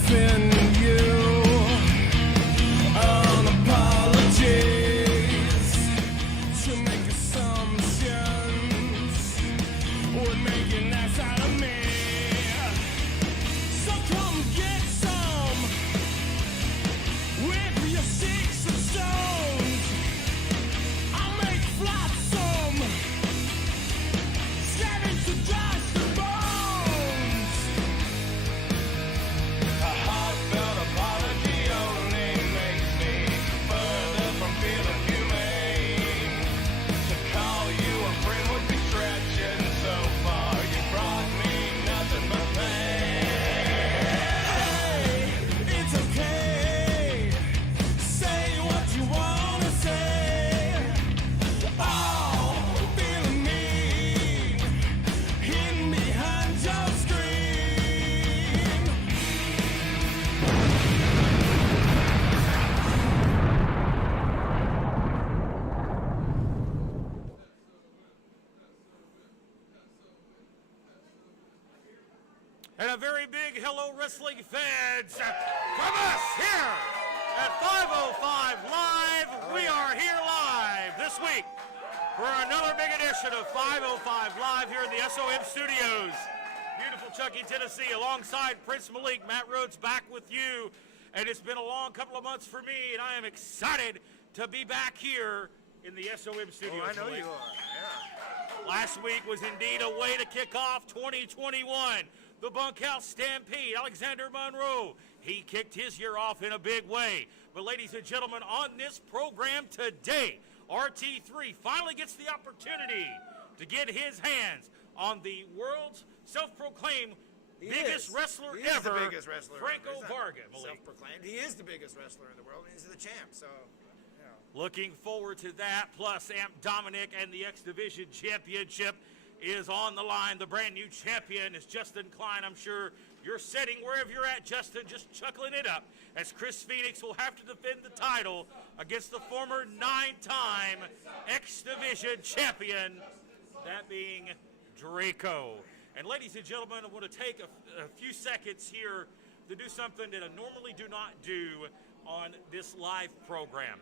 defend you on apologies to make assumptions would make an ass out of me. So come get some with your sticks and stones. I'll make flotsam, savage to dust and bones. A heartfelt apology only makes me further from feeling humane. To call you a friend would be stretching so far. You brought me nothing but pain. Hey, it's okay. Say what you wanna say. Oh, feeling mean, hidden behind your screen. And a very big hello, wrestling fans, from us here at 505 Live. We are here live this week for another big edition of 505 Live here in the SOM studios. Beautiful Chucky, Tennessee, alongside Prince Malik. Matt Rhodes back with you. And it's been a long couple of months for me, and I am excited to be back here in the SOM studios. I know Malik. you are. Yeah. Last week was indeed a way to kick off 2021. The Bunkhouse Stampede, Alexander Monroe, he kicked his year off in a big way. But ladies and gentlemen, on this program today, RT3 finally gets the opportunity to get his hands on the world's self-proclaimed biggest wrestler He is ever, the biggest wrestler Franco ever. He's not Varga. Malik. Self-proclaimed. He is the biggest wrestler in the world, and he's the champ. So, you know. Looking forward to that, plus Amp Dominic and the X Division Championship is on the line. The brand new champion is Justin Klein. I'm sure you're sitting wherever you're at, Justin, just chuckling it up, as Chris Phoenix will have to defend the title against the former 9-time X Division champion, that being Draco. And ladies and gentlemen, I want to take a few seconds here to do something that I normally do not do on this live program.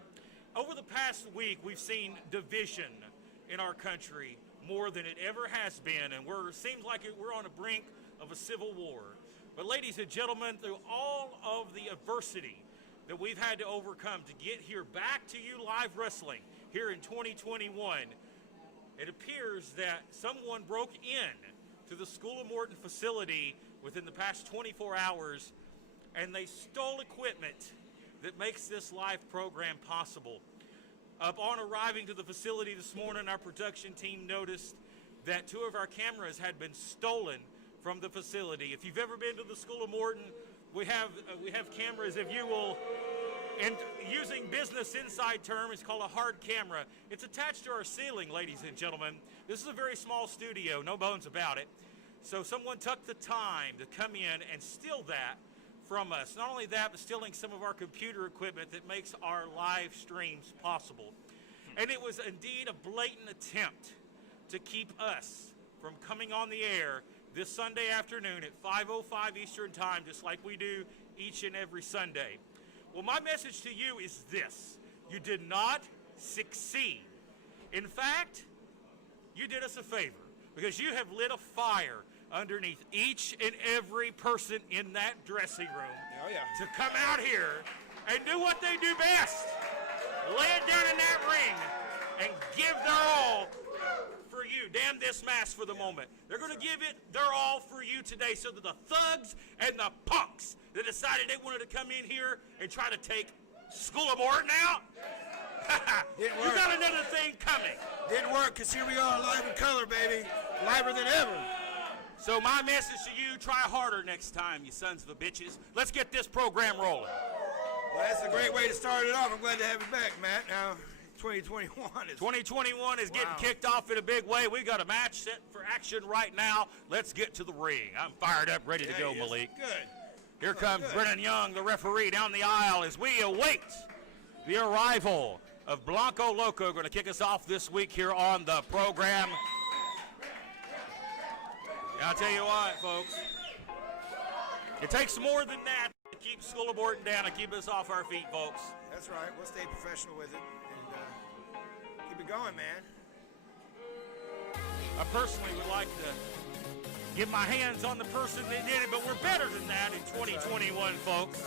Over the past week, we've seen division in our country more than it ever has been, and seems like we're on the brink of a civil war. But ladies and gentlemen, through all of the adversity that we've had to overcome to get here back to you live wrestling here in 2021, it appears that someone broke in to the School of Morton facility within the past 24 hours, and they stole equipment that makes this live program possible. Upon arriving to the facility this morning, our production team noticed that 2 of our cameras had been stolen from the facility. If you've ever been to the School of Morton, we have cameras. If you will, and using business inside term, it's called a hard camera. It's attached to our ceiling, ladies and gentlemen. This is a very small studio, no bones about it. So someone took the time to come in and steal that from us. Not only that, but stealing some of our computer equipment that makes our live streams possible. And it was indeed a blatant attempt to keep us from coming on the air this Sunday afternoon at 5:05 Eastern Time, just like we do each and every Sunday. Well, my message to you is this: you did not succeed. In fact, you did us a favor, because you have lit a fire underneath each and every person in that dressing room to come out here and do what they do best: lay it down in that ring and give their all for you. Damn this mask for the moment. They're going to give it their all for you today, so that the thugs and the punks that decided they wanted to come in here and try to take School of Morton out, you got another thing coming. Didn't work, because here we are, live in color, baby. Liver than ever. So my message to you, try harder next time, you sons of a bitches. Let's get this program rolling. Well, that's a great way to start it off. I'm glad to have you back, Matt. Now, 2021 is getting kicked off in a big way. We got a match set for action right now. Let's get to the ring. I'm fired up, ready to go, Malik. Good. Here comes Brennan Young, the referee, down the aisle as we await the arrival of Blanco Loco. Going to kick us off this week here on the program. I'll tell you what, folks. It takes more than that. It keep School of Morton down and keep us off our feet, folks. That's right. We'll stay professional with it and keep it going, man. I personally would like to get my hands on the person that did it, but we're better than that in 2021, folks.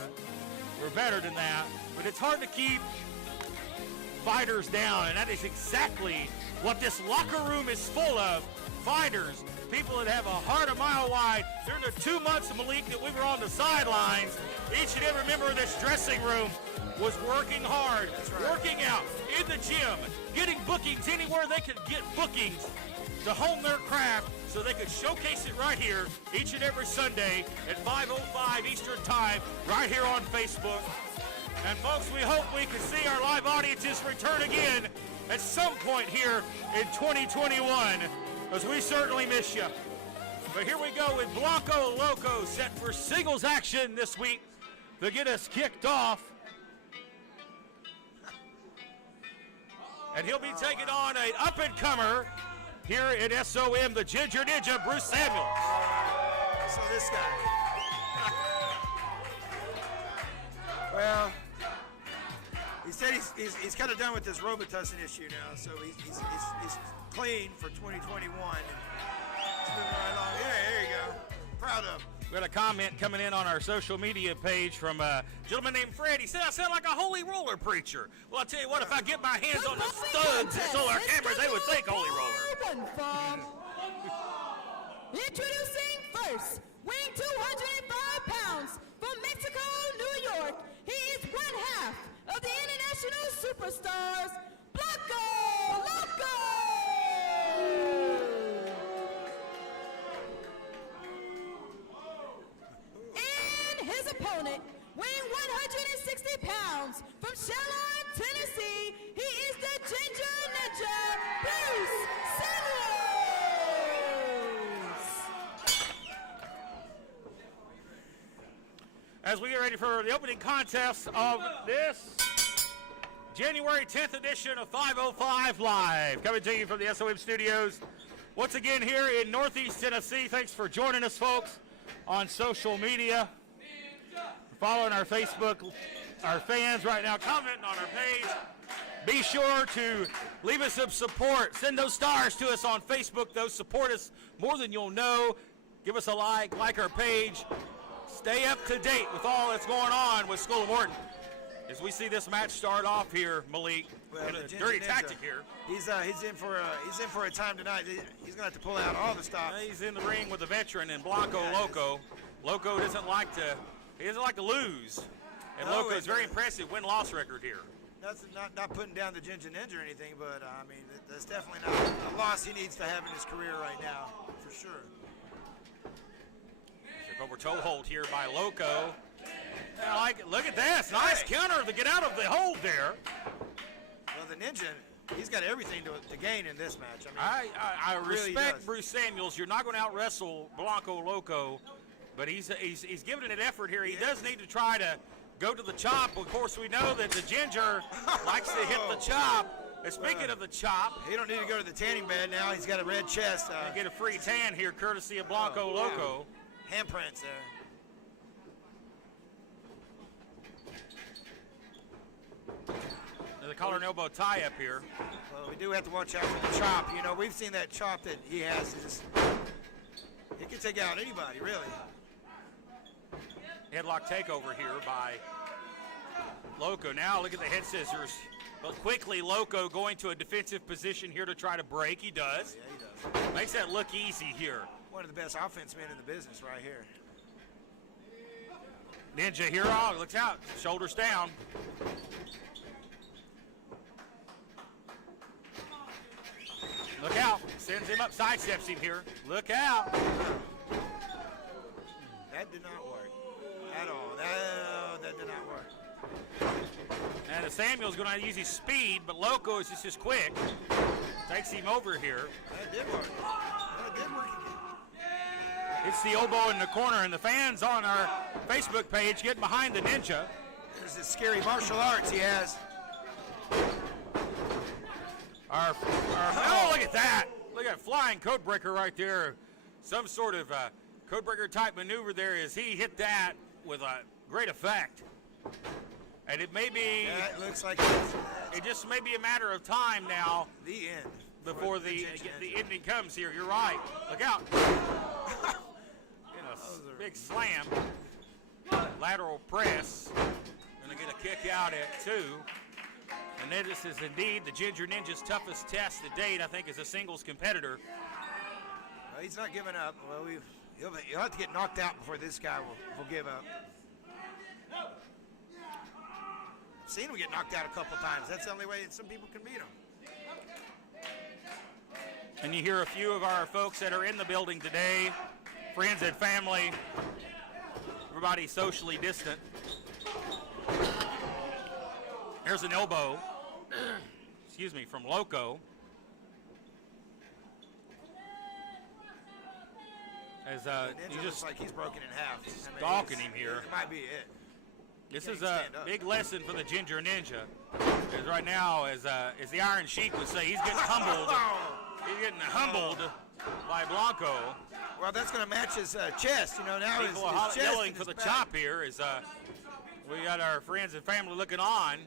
We're better than that. But it's hard to keep fighters down, and that is exactly what this locker room is full of. Fighters, people that have a heart a mile wide. During the 2 months, Malik, that we were on the sidelines, each and every member of this dressing room was working hard, working out in the gym, getting bookings anywhere they could get bookings to hone their craft so they could showcase it right here each and every Sunday at 5:05 Eastern Time right here on Facebook. And folks, we hope we can see our live audiences return again at some point here in 2021, as we certainly miss you. But here we go with Blanco Loco set for singles action this week to get us kicked off. And he'll be taking on an up-and-comer here in SOM, the Ginger Ninja, Bruce Samuels. So this guy. Well, he said he's kind of done with this Robitussin issue now, so he's clean for 2021. And he's moving right along. Yeah, there you go. Proud of him. We got a comment coming in on our social media page from a gentleman named Fred. He said, I sound like a holy roller preacher. Well, I'll tell you what, if I get my hands on the studs and solar cameras, they would think holy roller. Introducing first, weighing 205 pounds, from Mexico, New York. He is one half of the international superstars, Blanco Loco! And his opponent, weighing 160 pounds, from Charlotte, Tennessee, he is the Ginger Ninja, Bruce Samuels! As we get ready for the opening contest of this January 10th edition of 505 Live, coming to you from the SOM studios. Once again here in Northeast Tennessee, thanks for joining us, folks, on social media. Following our Facebook, our fans right now, commenting on our page. Be sure to leave us some support. Send those stars to us on Facebook. Those support us more than you'll know. Give us a like our page. Stay up to date with all that's going on with School of Morton. As we see this match start off here, Malik, in a dirty tactic here. He's in for a time tonight. He's gonna have to pull out all the stops. He's in the ring with a veteran and Blanco Loco. Loco doesn't like to lose. And No, Loco is very impressive win-loss record here. Not putting down the Ginger Ninja or anything, but I mean that's definitely not a loss he needs to have in his career right now, for sure. Took over toe hold here by Loco. I like it. Look at this. Nice counter to get out of the hold there. Well, the Ninja, he's got everything to gain in this match. I really respect does. Bruce Samuels. You're not going to out-wrestle Blanco Loco, but he's giving it an effort here. He does need to try to go to the chop. Of course, we know that the Ginger likes to hit the chop. And speaking of the chop, He don't need to go to the tanning bed now. He's got a red chest. get a free tan here courtesy of Blanco Loco. Handprints there. There's a collar and elbow tie up here. Well, we do have to watch out for the chop. You know, we've seen that chop that he has. It can take out anybody, really. Headlock takeover here by Loco. Now look at the head scissors. But quickly, Loco going to a defensive position here to try to break. He does. Yeah, he does. Makes that look easy here. One of the best offense men in the business right here. Ninja here, looks out, shoulders down. Look out, sends him up, sidesteps him here. Look out. That did not work at all. That did not work. And Samuel's going to use his speed, but Loco is just as quick. Takes him over here. That did work. That did work again. It's the elbow in the corner, and the fans on our Facebook page getting behind the Ninja. There's this scary martial arts he has. Oh, look at that. Look at flying codebreaker right there. Some sort of codebreaker type maneuver there as he hit that with a great effect. And it may be, That looks like it just may be a matter of time now the end. before For the Ginger ending comes here. You're right. Look out. Big slam. Lateral press. Gonna get a kick out at 2. And then this is indeed the Ginger Ninja's toughest test to date, I think, as a singles competitor. Well, he's not giving up. Well, he'll have to get knocked out before this guy will give up. I've seen him get knocked out a couple times. That's the only way some people can beat him. And you hear a few of our folks that are in the building today, friends and family, everybody socially distant. There's an elbow, excuse me, from Loco. As Ninja he looks just like he's broken in half. stalking him here. It might be it. This Can't is a stand up. big lesson for the Ginger Ninja. As right now, as the Iron Sheik would say, he's getting humbled. He's getting humbled by Blanco. Well, that's going to match his chest. You know, now his People are chest yelling and for his the back. chop here. As we got our friends and family looking on.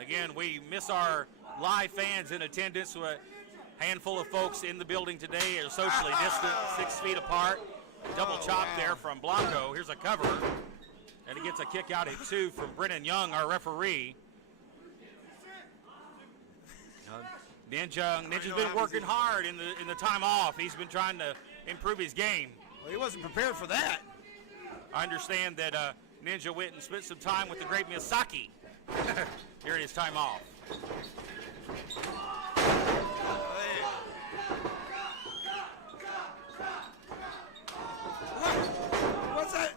Again, we miss our live fans in attendance. A handful of folks in the building today are socially distant, 6 feet apart. Double chop there from Blanco. Here's a cover. And he gets a kick out at 2 from Brennan Young, our referee. Ninja's been working hard in the time off. He's been trying to improve his game. Well, he wasn't prepared for that. I understand that Ninja went and spent some time with the great Misaki during his time off. What's that?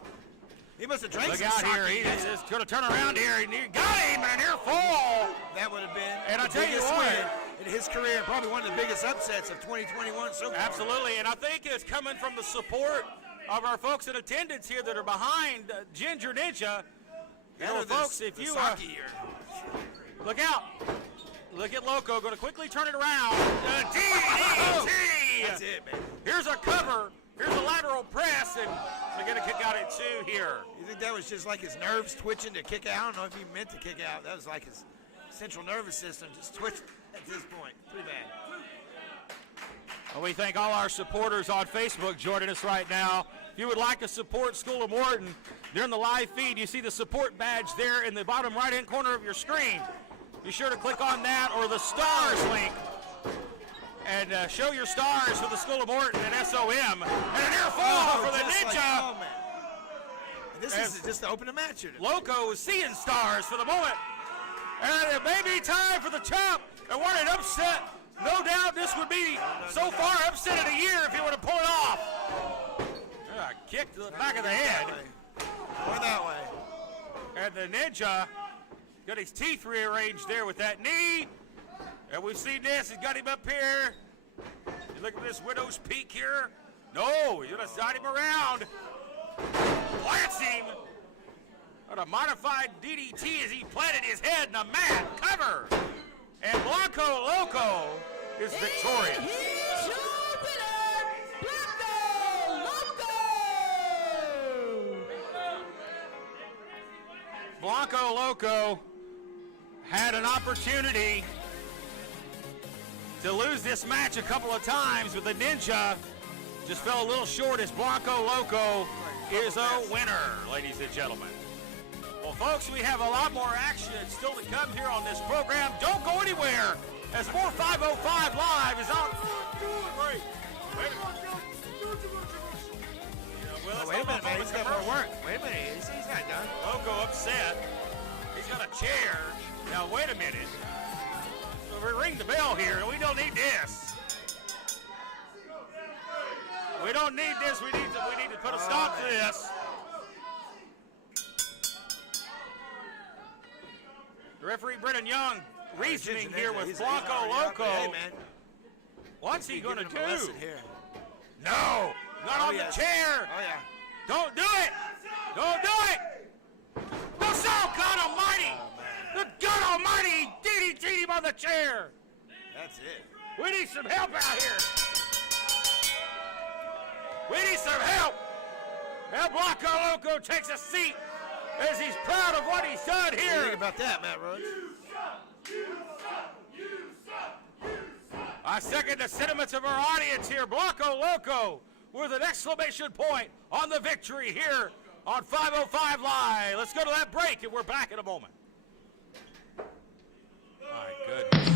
He must have drank Look some out here. sake. He's just going to turn around here. And he got him in a near fall. That would have been And I the tell you biggest what. win in his career, probably one of the biggest upsets of 2021 so far. Absolutely. And I think it's coming from the support of our folks in attendance here that are behind Ginger Ninja. You know, folks, if you look out. Look at Loco. Going to quickly turn it around. DDT. That's it, man. Here's a cover. Here's a lateral press, and they get a kick out at 2 here. You think that was just like his nerves twitching to kick out? I don't know if he meant to kick out. That was like his central nervous system just twitched at this point. Pretty bad. Well, we thank all our supporters on Facebook joining us right now. If you would like to support School of Morton during the live feed, you see the support badge there in the bottom right-hand corner of your screen. Be sure to click on that or the stars link and show your stars for the School of Morton and SOM. And a near fall for the just Ninja. like- oh, man. And this As- is just to open the match here. Loco is seeing stars for the moment. And it may be time for the chop. And what an upset. No doubt this would be so far upset of the year if he were to pull it off. Kick to the back of the head. Or that way. And the Ninja got his teeth rearranged there with that knee. And we've seen this. He's got him up here. You look at this widow's peak here. No, he's going to side him around. Plants him. What a modified DDT as he planted his head in the mat. Cover. And Blanco Loco is victorious. And here's your winner, Blanco Loco. Blanco Loco had an opportunity to lose this match a couple of times, but the Ninja just fell a little short as Blanco Loco is a winner, ladies and gentlemen. Well, folks, we have a lot more action still to come here on this program. Don't go anywhere as more 505 Live is on. Wait Wait a minute, man. He's got more work. Wait a minute. He's not done. Loco upset. He's got a chair. Now, wait a minute. We ring the bell here. We don't need this. We don't need this. We need to put a stop to this. Referee Brennan Young reasoning here with Blanco Loco. Hey, man. What's he going to Giving him a do? lesson here. No, not on yes. the chair. Oh, yeah. Don't do it! Don't do it! No, so God Almighty! The God Almighty DDT'd him on the chair! That's it. We need some help out here! We need some help! El Blanco Loco takes a seat as he's proud of what he's done What do you here. think about that, Matt Rhodes? I second the sentiments of our audience here. Blanco Loco with an exclamation point on the victory here on 505 Live. Let's go to that break, and we're back in a moment. My goodness.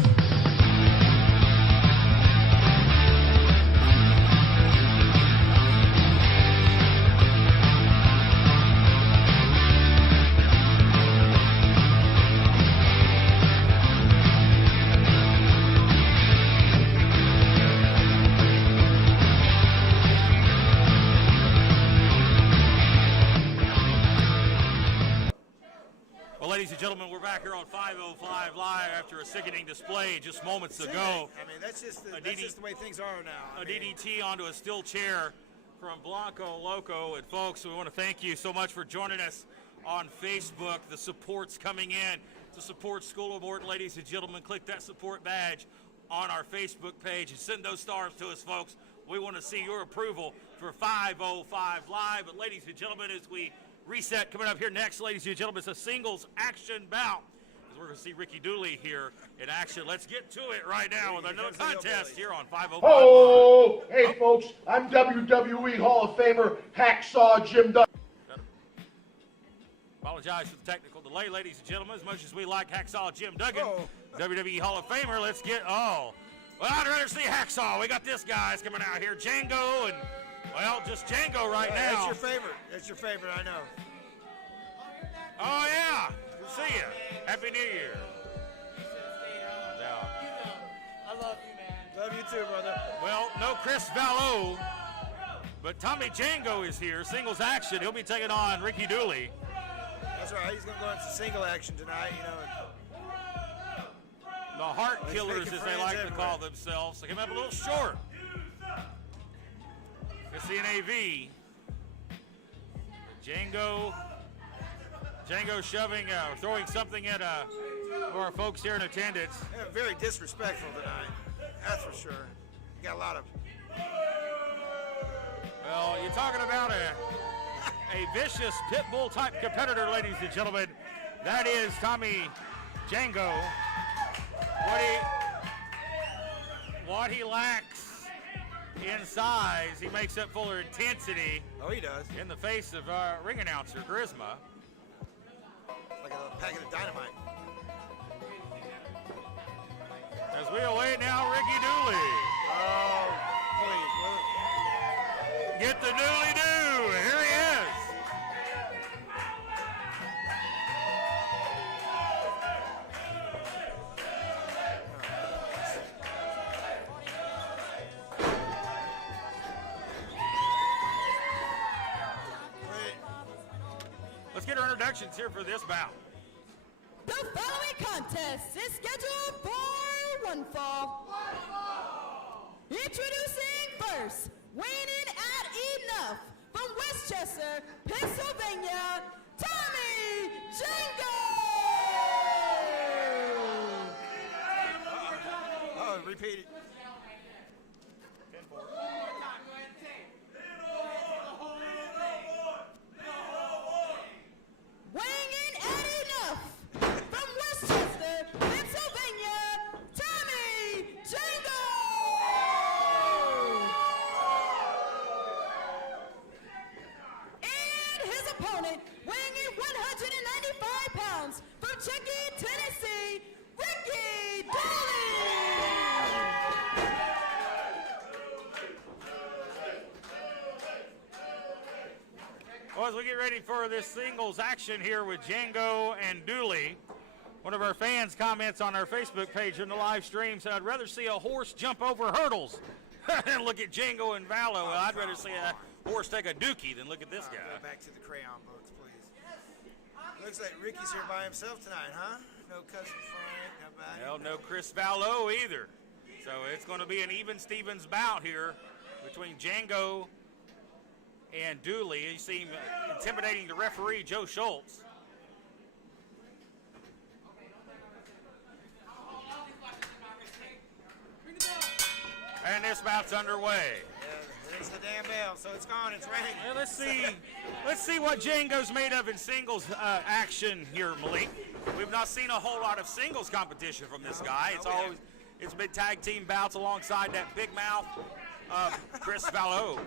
Well, ladies and gentlemen, we're back here on 505 Live after a sickening display just moments ago. I mean, that's just the way things are now. A DDT onto a steel chair from Blanco Loco. And folks, we want to thank you so much for joining us on Facebook. The support's coming in to support School of Morton. Ladies and gentlemen, click that support badge on our Facebook page and send those stars to us, folks. We want to see your approval for 505 Live. But ladies and gentlemen, as we reset, coming up here next, ladies and gentlemen, it's a singles action bout. As we're going to see Ricky Dooley here in action. Let's get to it right now with another contest here on 505 Live. Oh, hey folks, I'm WWE Hall of Famer Hacksaw Jim Duggan. Apologize for the technical delay, ladies and gentlemen. As much as we like Hacksaw Jim Duggan, WWE Hall of Famer, let's get, well, I'd rather see Hacksaw. We got this guy's coming out here, Django, and, well, just Django right now. That's your favorite. That's your favorite, I know. Oh, yeah. Good to see you. Happy New Year. Now, I love you, man. Love you too, brother. well, no Chris Vallo, but Tommy Django is here, singles action. He'll be taking on Ricky Dooley. That's right. He's going to go into single action tonight, you know. The Heart He's Killers, making as they friends like to everywhere. call themselves. They came up a little short. It's the NAV. Django shoving, throwing something at our folks here in attendance. Yeah, very disrespectful tonight. That's for sure. Got a lot of. Well, you're talking about a vicious pit bull type competitor, ladies and gentlemen. That is Tommy Django. What he lacks in size, he makes up for intensity Oh, he does. in the face of our ring announcer, Charisma. Like a packet of dynamite. As we await now Ricky Dooley. Oh, please. Get the Dooley Doo. Here he is. Let's get our introductions here for this bout. The following contest is scheduled for one fall. Introducing first, weighing at enough from Westchester, Pennsylvania, Tommy Django. Oh, repeat it. Weighing at enough from Westchester, Pennsylvania, Tommy Django. And his opponent, weighing in 195 pounds from Chucky, Tennessee, Ricky Dooley. Well, as we get ready for this singles action here with Django and Dooley, one of our fans comments on our Facebook page in the live stream said, I'd rather see a horse jump over hurdles than look at Django and Vallo. Well, I'd rather see a horse take a dookie than look at this Go guy. back to the crayon books, please. Looks like Ricky's here by himself tonight, huh? No cousin Frank, nobody. Well, no Chris Vallo either. So it's going to be an even Stevens bout here between Django and Dooley. You see him intimidating the referee, Joe Schultz. And this bout's underway. Yeah, rings the damn bell, so it's gone. It's ringing. Well, let's see what Django's made of in singles action here, Malik. We've not seen a whole lot of singles competition from this guy. It's been tag team bouts alongside that big mouth Chris Vallo.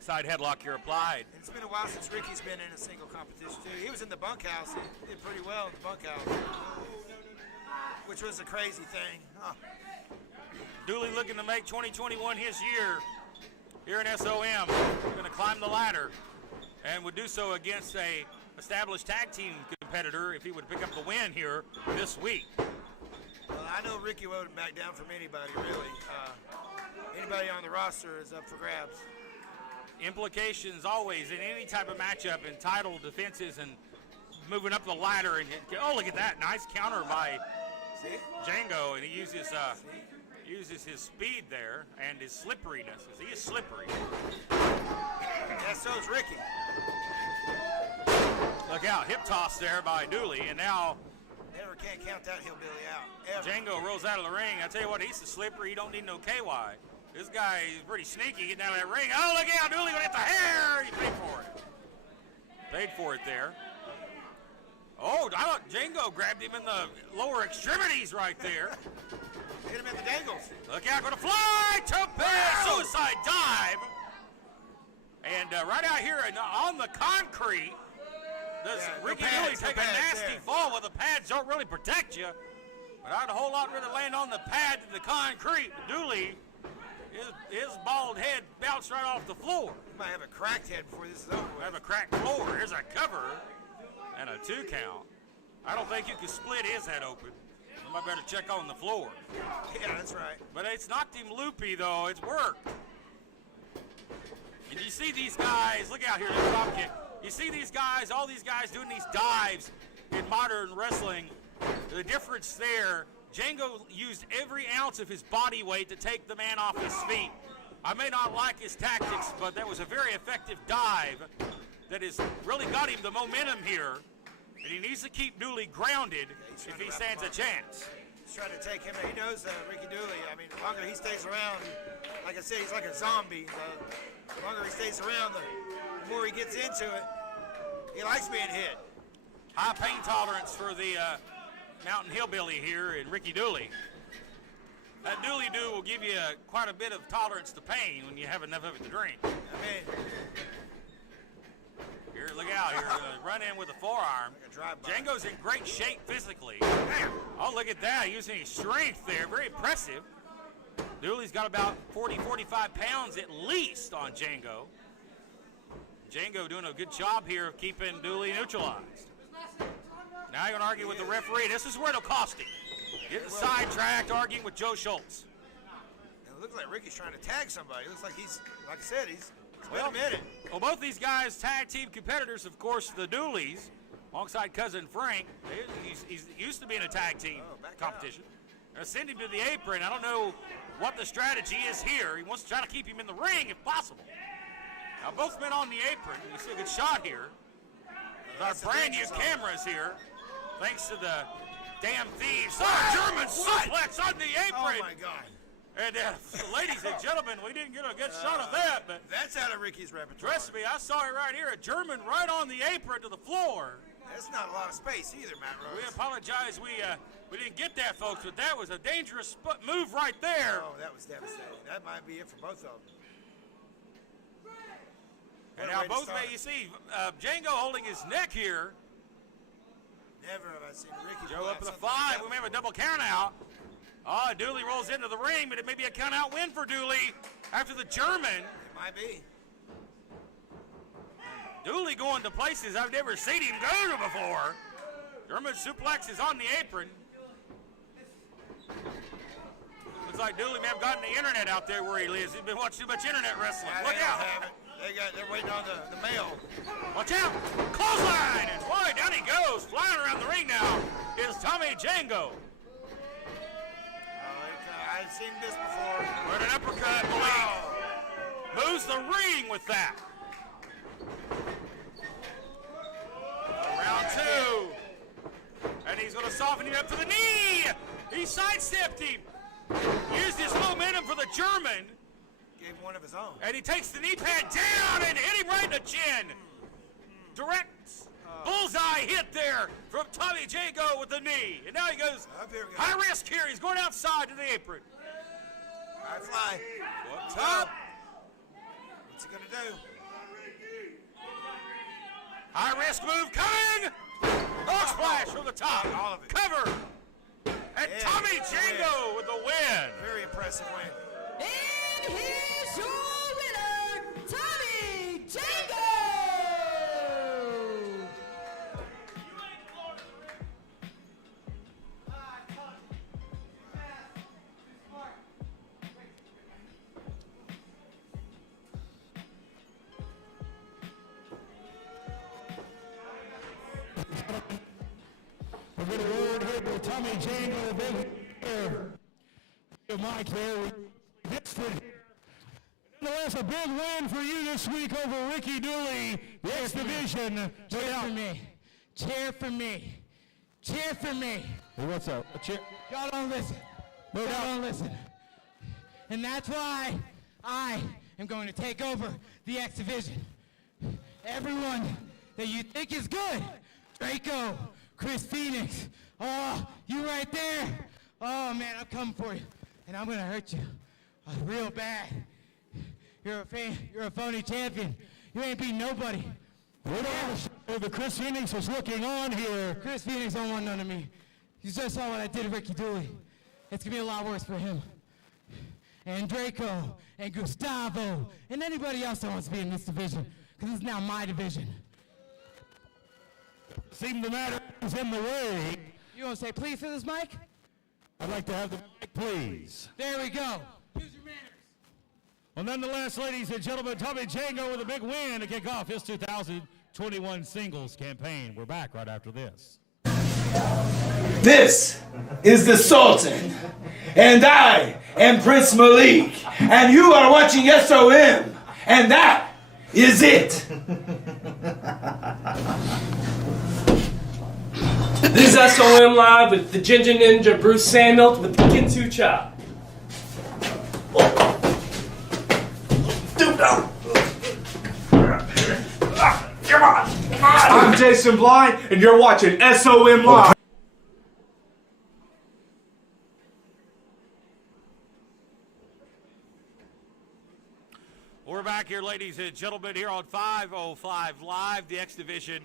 Side headlock here applied. It's been a while since Ricky's been in a single competition too. He was in the bunkhouse. He did pretty well in the bunkhouse, which was a crazy thing. Huh. Dooley looking to make 2021 his year here in SOM. Going to climb the ladder and would do so against a established tag team competitor if he would pick up the win here this week. Well, I know Ricky won't back down from anybody, really. Anybody on the roster is up for grabs. Implications always in any type of matchup in title defenses and moving up the ladder. And oh, look at that. Nice counter by Django, and he uses his speed there and his slipperiness. He is slippery. Yeah, so is Ricky. Look out, hip toss there by Dooley, and now Never can't count that hillbilly out. Ever. Django rolls out of the ring. I tell you what, he's so slippery, he don't need no KY. This guy is pretty sneaky getting out of that ring. Oh, look out, Dooley gonna hit the hair. He paid for it. Paid for it there. Oh, I thought Django grabbed him in the lower extremities right there. Hit him in the dangles. Look out, gonna fly, tope, suicide dive. And right out here on the concrete, does Ricky Dooley take a nasty fall? Well, the pads don't really protect you. But I'd a whole lot rather land on the pad than the concrete. Dooley, his bald head bounced right off the floor. He might have a cracked head before this is over with. Have a cracked floor. Here's a cover and a 2 count. I don't think you can split his head open. I better check on the floor. Yeah, that's right. But it's knocked him loopy, though. It's worked. And you see these guys, look out here, the drop kick. You see these guys, all these guys doing these dives in modern wrestling. The difference there, Django used every ounce of his body weight to take the man off his feet. I may not like his tactics, but that was a very effective dive that has really got him the momentum here. And he needs to keep Dooley grounded if he stands a chance. He's trying to take him. He knows Ricky Dooley. I mean, the longer he stays around, like I said, he's like a zombie. The longer he stays around, the more he gets into it. He likes being hit. High pain tolerance for the Mountain Hillbilly here in Ricky Dooley. That Dooley do will give you quite a bit of tolerance to pain when you have enough of it to drink. I mean, here, look out here. Run in with a forearm. like a drive-by. Django's in great shape physically. Oh, look at that. Using his strength there. Very impressive. Dooley's got about 40, 45 pounds at least on Django. Django doing a good job here of keeping Dooley neutralized. Now you're going to argue with the referee. This is where it'll cost him. Getting sidetracked, arguing with Joe Schultz. It looks like Ricky's trying to tag somebody. It looks like he's, like I said, he's been a minute. Well, both these guys, tag team competitors, of course, the Dooleys, alongside cousin Frank. He's used to being a tag team competition. They're gonna send him to the apron. I don't know what the strategy is here. He wants to try to keep him in the ring if possible. Now, both men on the apron. You see a good shot here. Our brand new cameras here, thanks to the damn thieves. German suplex on the apron. Oh, my God. And ladies and gentlemen, we didn't get a good shot of that, but That's out of Ricky's repertoire. trust me, I saw it right here. A German right on the apron to the floor. That's not a lot of space either, Matt We Rose. apologize. We didn't get that, folks, but that was a dangerous move right there. Oh, that was devastating. That might be it for both of them. And What a now way to both start. may you see Django holding his neck here. Never have I seen Ricky Joe pull up out with a something like 5. that. We may have a double count out. Oh, Dooley rolls into the ring, but it may be a count out win for Dooley after the German. It might be. Dooley going to places I've never seen him go to before. German suplex is on the apron. Looks like Dooley may have gotten the internet out there where he lives. He's been watching too much internet wrestling. Yeah, Look they don't out. have it. They're waiting on the mail. Watch out. Clothesline. And boy, down he goes. Flying around the ring now is Tommy Django. I've seen this before. With an uppercut, Malik. Moves the ring with that. Round 2. And he's going to soften him up to the knee. He sidestepped him. Used his momentum for the German. Gave one of his own. And he takes the knee pad down and hit him right in the chin. Direct bullseye hit there from Tommy Django with the knee. And now he goes Up here we go. high risk here. He's going outside to the apron. High fly. Up top. What's he gonna do? High risk move coming. Frog splash from the top. All of it. Cover. And Yeah, Tommy Django with the win. Very impressive win. And here's your winner, Tommy Django! We're going to word here with Tommy Django, a big Mike there. We missed it here. Nonetheless, a big win for you this week over Ricky Dooley, the X Division. Cheer for me. Cheer for me. Cheer for me. Hey, what's up? A cheer. Y'all don't listen. Y'all don't listen. And that's why I am going to take over the X Division. Everyone that you think is good, Draco, Chris Phoenix, oh, you right there. Oh, man, I'm coming for you. And I'm going to hurt you real bad. You're a phony champion. You ain't beat nobody. The Chris Phoenix is looking on here. Chris Phoenix don't want none of me. You just saw what I did to Ricky Dooley. It's going to be a lot worse for him. And Draco, and Gustavo, and anybody else that wants to be in this division, because it's now my division. Seemed the matter is in the way. You want to say please for this mic? I'd like to have the mic, please. There we go. Use your manners. Well, nonetheless, ladies and gentlemen, Tommy Django with a big win to kick off his 2021 singles campaign. We're back right after this. This is the Sultan, and I am Prince Malik, and you are watching SOM, and that is it. This is SOM Live with the Ginger Ninja Bruce Samuel with the Kinsu Chop. Come on. I'm Jason Blind, and you're watching SOM Live. We're back here, ladies and gentlemen, here on 505 Live, the X Division.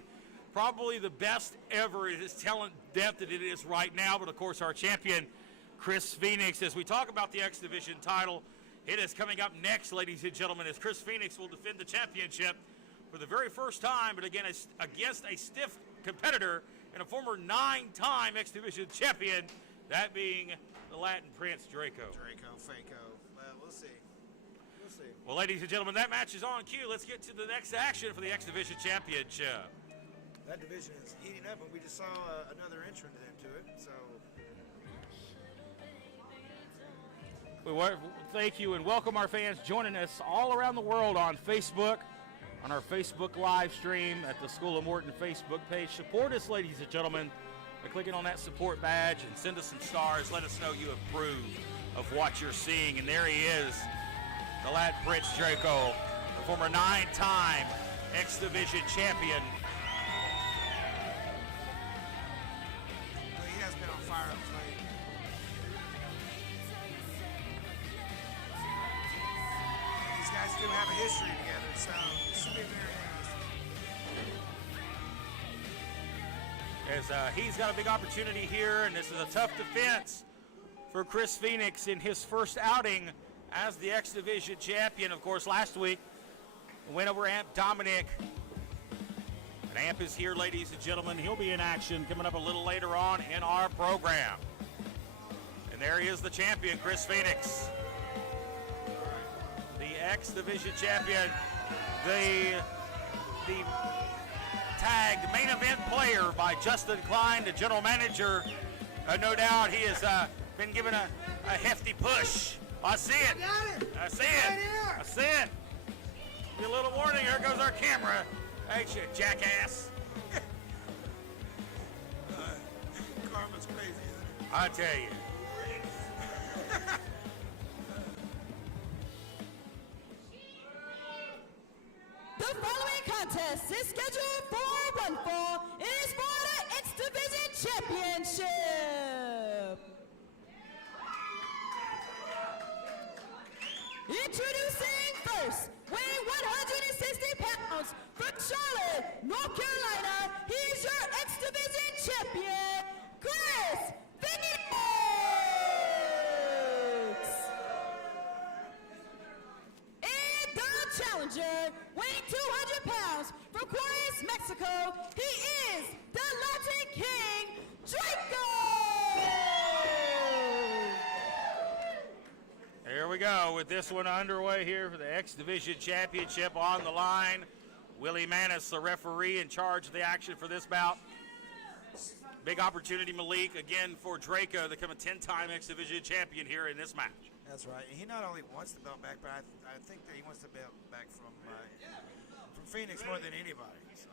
Probably the best ever. It is talent depth that it is right now, but of course our champion, Chris Phoenix. As we talk about the X Division title, it is coming up next, ladies and gentlemen, as Chris Phoenix will defend the championship for the very first time, but again, against a stiff competitor and a former 9-time X Division champion, that being the Latin Prince, Draco. Well, we'll see. Well, ladies and gentlemen, that match is on cue. Let's get to the next action for the X Division championship. That division is heating up, and we just saw another entrant into it. So Thank you and welcome our fans joining us all around the world on Facebook, on our Facebook live stream at the School of Morton Facebook page. Support us, ladies and gentlemen, by clicking on that support badge and send us some stars. Let us know you approve of what you're seeing. And there he is, the lad Prince Draco, the former 9-time X Division champion. well, he has been on fire of late. These guys do have a history together, so it should be very interesting. As he's got a big opportunity here, and this is a tough defense for Chris Phoenix in his first outing as the X Division champion. Of course, last week, a win over Amp Dominic. And Amp is here, ladies and gentlemen. He'll be in action coming up a little later on in our program. And there he is, the champion, Chris Phoenix. The X Division champion, the tagged main event player by Justin Klein, the general manager. No doubt he has been given a hefty push. I see it. I see it. I see it. Be a little warning. Here goes our camera. Hey, you jackass. Karma's crazy, isn't it? I tell you. The following contest is scheduled for one fall. It is for the X Division Championship. Introducing first, weighing 160 pounds, from Charlotte, North Carolina, he is your X Division champion, Chris Phoenix. And the challenger, weighing 200 pounds, from Juarez, Mexico, he is the Latin King, Draco. Here we go with this one underway here for the X Division Championship on the line. Willie Manis, the referee, in charge of the action for this bout. Big opportunity, Malik, again for Draco to become a 10-time X Division champion here in this match. That's right. And he not only wants the belt back, but I think that he wants the belt back from Phoenix more than anybody. So.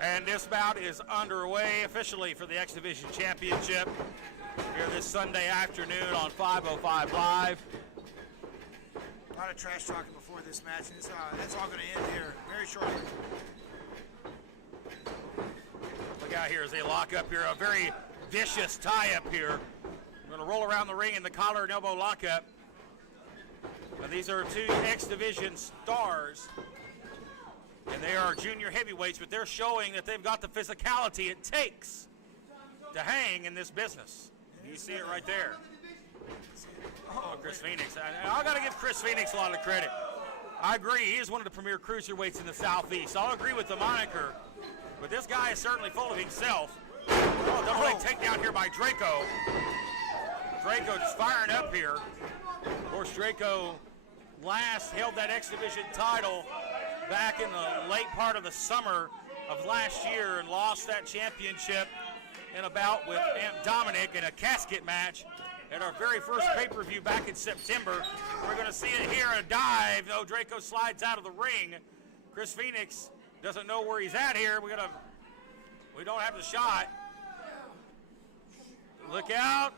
And this bout is underway officially for the X Division Championship here this Sunday afternoon on 505 Live. A lot of trash talking before this match, and that's all going to end here very shortly. Look out here as they lock up here. A very vicious tie-up here. We're going to roll around the ring in the collar and elbow lockup. And these are two X Division stars. And they are junior heavyweights, but they're showing that they've got the physicality it takes to hang in this business. You see it right there. Oh, Chris Phoenix. I got to give Chris Phoenix a lot of credit. I agree. He is one of the premier cruiserweights in the Southeast. I'll agree with the moniker, but this guy is certainly full of himself. Oh, double leg takedown here by Draco. Draco just firing up here. Of course, Draco last held that X Division title back in the late part of the summer of last year and lost that championship in a bout with Amp Dominic in a casket match at our very first pay-per-view back in September. We're going to see it here, a dive. No, Draco slides out of the ring. Chris Phoenix doesn't know where he's at here. We don't have the shot. Look out.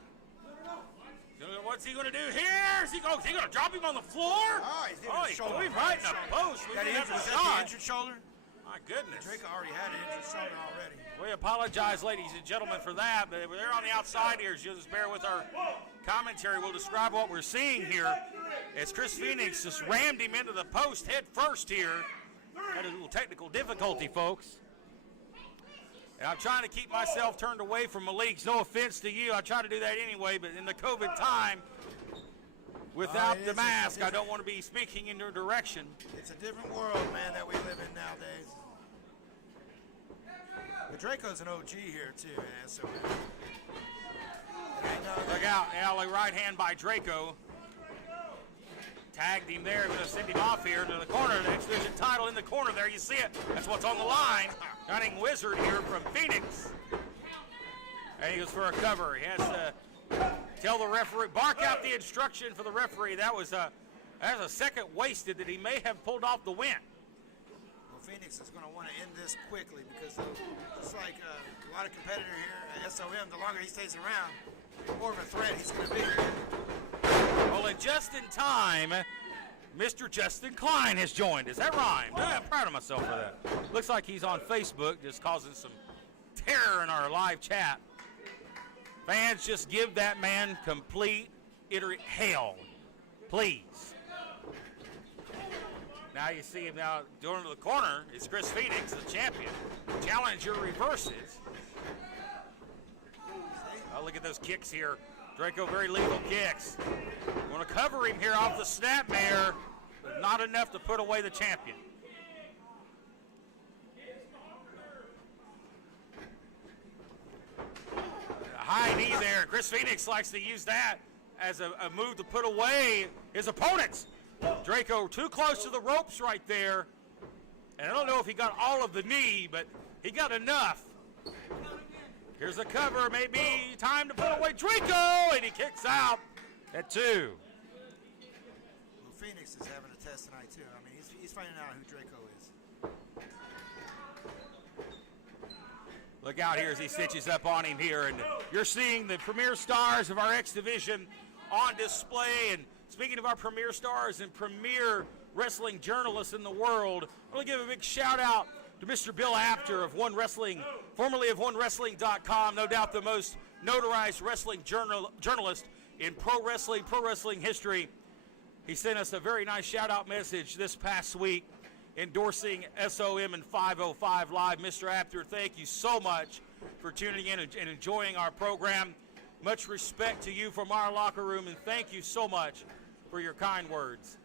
What's he going to do here? Is he going to drop him on the floor? Oh, he's threw him right in the post. We didn't have the was that shot. the injured shoulder? My goodness. Draco already had an injured shoulder already. We apologize, ladies and gentlemen, for that, but they're on the outside here. So just bear with our commentary. We'll describe what we're seeing here as Chris Phoenix just rammed him into the post head first here. Had a little technical difficulty, folks. And I'm trying to keep myself turned away from Malik's. No offense to you. I try to do that anyway, but in the COVID time, without the mask, I don't want to be speaking in your direction. It's a different world, man, that we live in nowadays. But Draco's an OG here, too, man. So, look out. Alley right hand by Draco. Tagged him there. Going to send him off here to the corner. The X Division title in the corner there. You see it. That's what's on the line. Cunning Wizard here from Phoenix. And he goes for a cover. He has to tell the referee, bark out the instruction for the referee. That was a second wasted that he may have pulled off the win. Well, Phoenix is going to want to end this quickly because just like a lot of competitor here at SOM, the longer he stays around, the more of a threat he's going to be. Well, and just in time, Mr. Justin Klein has joined. Is that right? I'm proud of myself for that. Looks like he's on Facebook, just causing some terror in our live chat. Fans, just give that man complete hell, please. Now you see him now going to the corner. It's Chris Phoenix, the champion. Challenger reverses. Oh, look at those kicks here. Draco, very lethal kicks. Want to cover him here off the snapmare, but not enough to put away the champion. A high knee there. Chris Phoenix likes to use that as a move to put away his opponents. Draco too close to the ropes right there. And I don't know if he got all of the knee, but he got enough. Here's a cover, maybe time to put away Draco, and he kicks out at 2. Well, Phoenix is having a test tonight, too. I mean, he's finding out who Draco is. Look out here as he stitches up on him here, and you're seeing the premier stars of our X Division on display, and Speaking of our premier stars and premier wrestling journalists in the world, I want to give a big shout out to Mr. Bill Apter of One Wrestling, formerly of OneWrestling.com, no doubt the most notarized wrestling journalist in pro wrestling history. He sent us a very nice shout-out message this past week endorsing SOM and 505 Live. Mr. Apter, thank you so much for tuning in and enjoying our program. Much respect to you from our locker room, and thank you so much for your kind words.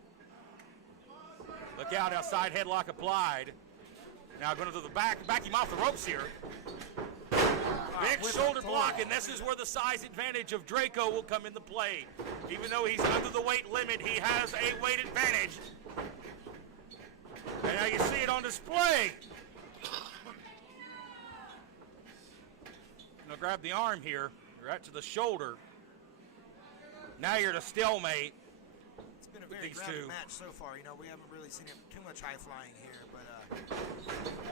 Look out, outside headlock applied. Now going to the back him off the ropes here. Big shoulder block, and this is where the size advantage of Draco will come into play. Even though he's under the weight limit, he has a weight advantage. And now you see it on display. Now grab the arm here, right to the shoulder. Now you're at a stalemate. It's been a very grounded match so far. You know, we haven't really seen too much high flying here, but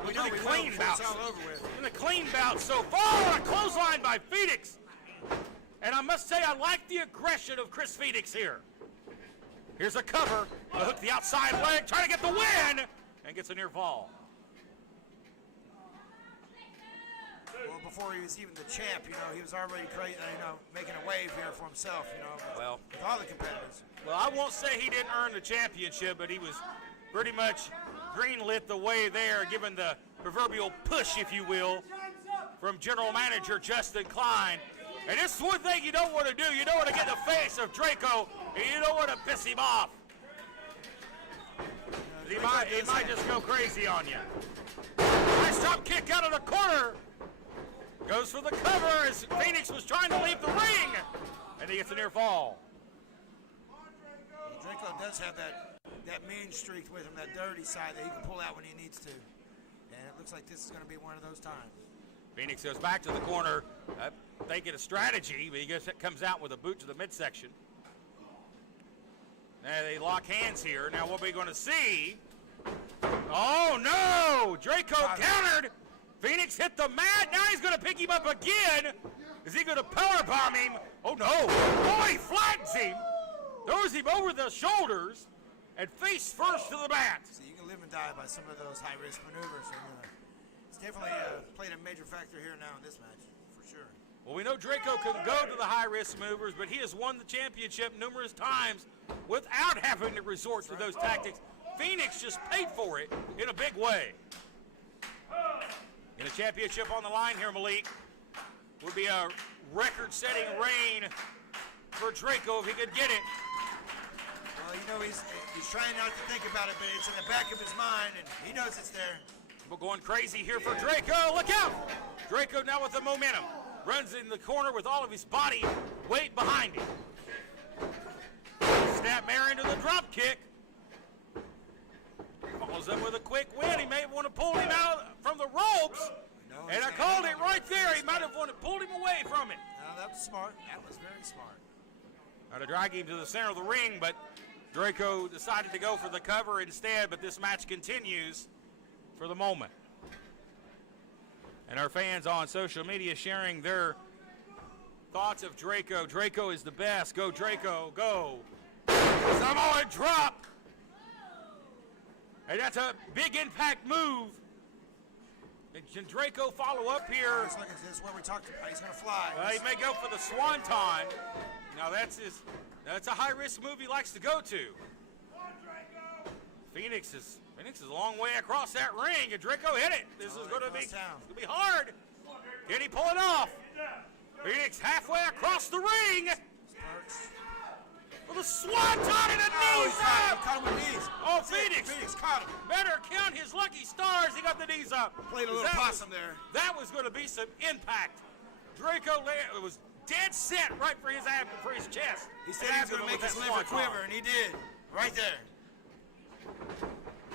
we know it's all over with. In a clean bout so far, a clothesline by Phoenix. And I must say, I like the aggression of Chris Phoenix here. Here's a cover, a hook the outside leg, trying to get the win, and gets a near fall. Well, before he was even the champ, you know, he was already making a wave here for himself, you know, Well, with all the competitors. Well, I won't say he didn't earn the championship, but he was pretty much greenlit the way there, given the proverbial push, if you will, from General Manager Justin Klein. And this is one thing you don't want to do. You don't want to get in the face of Draco, and you don't want to piss him off. He might just go crazy on you. Nice drop kick out of the corner. Goes for the cover as Phoenix was trying to leave the ring. And he gets a near fall. Draco does have that mean streak with him, that dirty side that he can pull out when he needs to. And it looks like this is going to be one of those times. Phoenix goes back to the corner, thinking a strategy, but he comes out with a boot to the midsection. Now they lock hands here. Now what are we going to see? Oh no! Draco countered. Phoenix hit the mat. Now he's going to pick him up again. Is he going to powerbomb him? Oh no! Oh, he flattens him. Throws him over the shoulders and face first to the mat. So you can live and die by some of those high-risk maneuvers. It's definitely played a major factor here now in this match, for sure. Well, we know Draco can go to the high-risk maneuvers, but he has won the championship numerous times without having to resort to those tactics. Phoenix just paid for it in a big way. In a championship on the line here, Malik, would be a record-setting reign for Draco if he could get it. Well, you know, he's trying not to think about it, but it's in the back of his mind, and he knows it's there. We're going crazy here for Draco. Look out! Draco now with the momentum. Runs in the corner with all of his body weight behind him. Snapmare into the drop kick. Follows up with a quick win. He may have wanted to pull him out from the ropes. And I called it right there. He might have wanted to pull him away from it. No, that was smart. That was very smart. Now to drag him to the center of the ring, but Draco decided to go for the cover instead, but this match continues for the moment. And our fans on social media sharing their thoughts of Draco. Draco is the best. Go, Draco, go. Samoan drop. And that's a big impact move. And can Draco follow up here? This is what we talked about. He's going to fly. Well, he may go for the swanton. Now that's a high-risk move he likes to go to. Phoenix is a long way across that ring, and Draco hit it. This is going to be hard. Can he pull it off? Phoenix halfway across the ring. With a swanton and a knees up. Caught him with knees. Oh, Phoenix. Phoenix caught him. Better count his lucky stars. He got the knees up. Played a little possum there. That was going to be some impact. Draco was dead set right for his chest. He said he was going to make his liver quiver, and he did. Right there.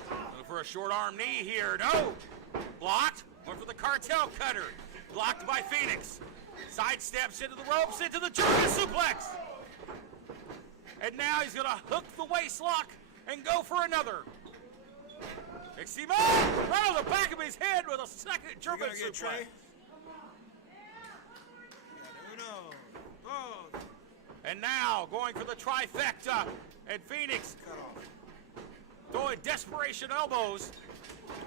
Looking for a short arm knee here. No. Blocked. Went for the cartel cutter. Blocked by Phoenix. Sidesteps into the ropes, into the German suplex. And now he's going to hook the waist lock and go for another. Eximo right on the back of his head with a second German suplex. And now going for the trifecta. And Phoenix throwing desperation elbows.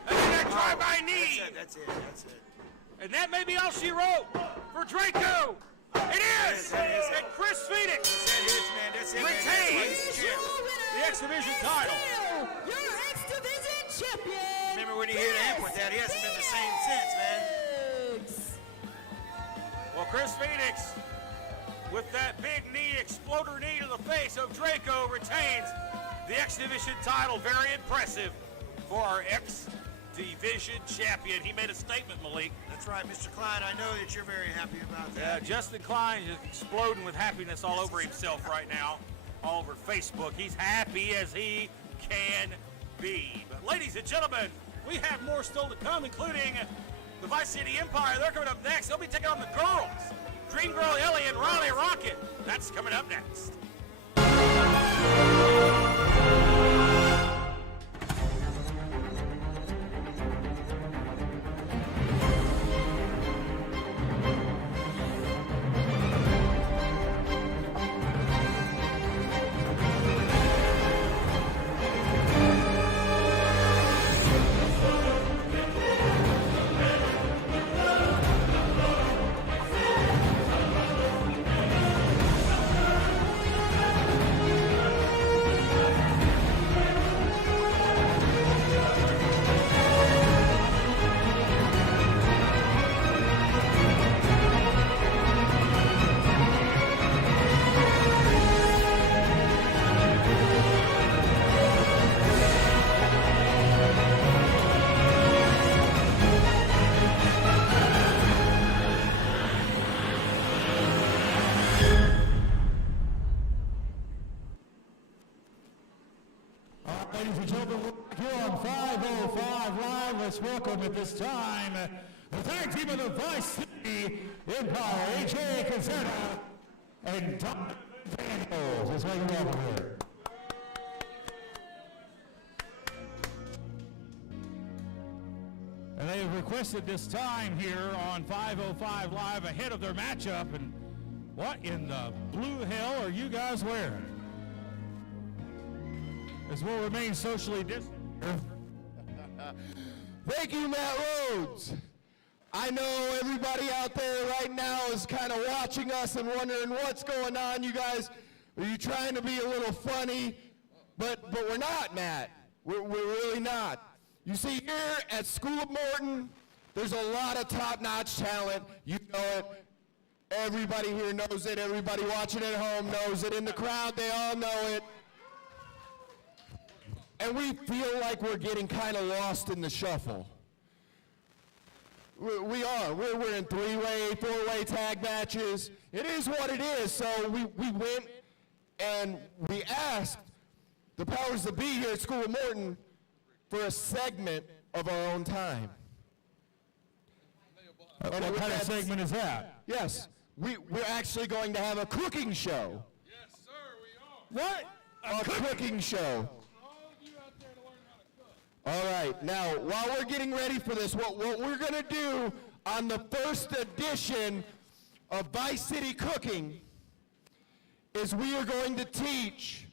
And then that drive-by knee. That's it. And that may be all she wrote for Draco. It is! And Chris Phoenix retains the X Division title. Your X Division champion. Remember when he hit him with that? He hasn't been the same since, man. Well, Chris Phoenix, with that big knee, exploder knee to the face of Draco, retains the X Division title. Very impressive for our X Division champion. He made a statement, Malik. That's right, Mr. Klein. I know that you're very happy about that. Yeah, Justin Klein is exploding with happiness all over himself right now, all over Facebook. He's happy as he can be. But ladies and gentlemen, we have more still to come, including the Vice City Empire. They're coming up next. They'll be taking on the girls. Dream Girl Ellie and Riley Rocket. That's coming up next. Ladies and gentlemen, here on 505 Live, let's welcome at this time the tag team of the Vice City Empire, AJ Caserta and Tom Daniels. Let's welcome them over here. And they have requested this time here on 505 Live ahead of their matchup. And what in the blue hell are you guys wearing? As we'll remain socially distant. Thank you, Matt Rhodes. I know everybody out there right now is kind of watching us and wondering what's going on. You guys, are you trying to be a little funny? But we're not, Matt. We're really not. You see, here at School of Morton, there's a lot of top-notch talent. You know it. Everybody here knows it. Everybody watching at home knows it. In the crowd, they all know it. And we feel like we're getting kind of lost in the shuffle. We are. We're in three-way, four-way tag matches. It is what it is. So we went and we asked the powers that be here at School of Morton for a segment of our own time. What kind of segment is that? Yes. We're actually going to have a cooking show. Yes, sir, we are. What? A cooking show. All right, now, while we're getting ready for this, what we're going to do on the first edition of Vice City Cooking is we are going to teach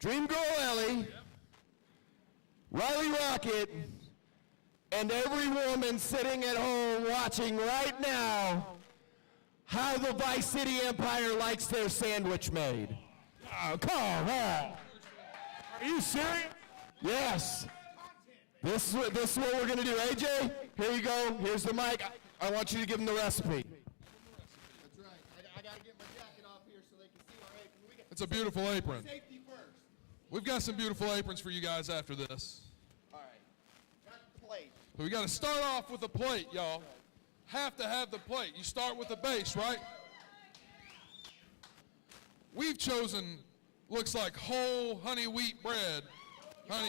Dream Girl Ellie, Riley Rocket, and every woman sitting at home watching right now how the Vice City Empire likes their sandwich made. Oh, come on. Are you serious? Yes. This is what we're going to do. AJ, here you go. Here's the mic. I want you to give them the recipe. That's right. I got to get my jacket off here so they can see our apron. It's a beautiful apron. Safety first. We've got some beautiful aprons for you guys after this. All right. Got the plate. But we got to start off with a plate, y'all. Have to have the plate. You start with the base, right? We've chosen, looks like whole honey wheat bread.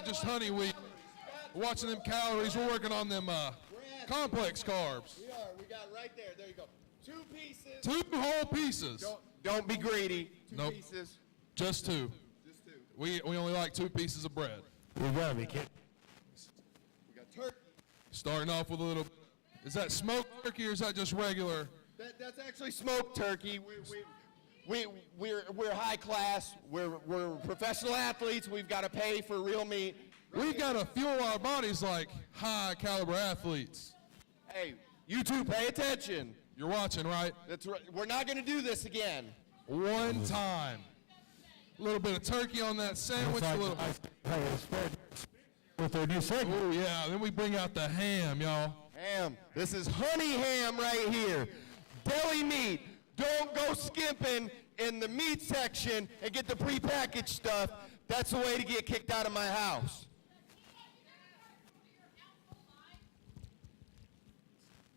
Just honey wheat. We're watching them calories. We're working on them complex carbs. We are. We got right there. There you go. 2 pieces. 2 whole pieces. Don't be greedy. 2 Nope. pieces. Just 2. Just 2. We only like 2 pieces of bread. You gotta be kidding. We got turkey. Starting off with a little. Is that smoked turkey or is that just regular? That's actually smoked turkey. we're high class. We're professional athletes. We've got to pay for real meat. We've got to fuel our bodies like high caliber athletes. Hey, you two, pay attention. You're watching, right? That's right. We're not going to do this again. One time. A little bit of turkey on that sandwich. A little. With their new segment. Oh yeah. Then we bring out the ham, y'all. Ham. This is honey ham right here. Deli meat. Don't go skimping in the meat section and get the prepackaged stuff. That's the way to get kicked out of my house.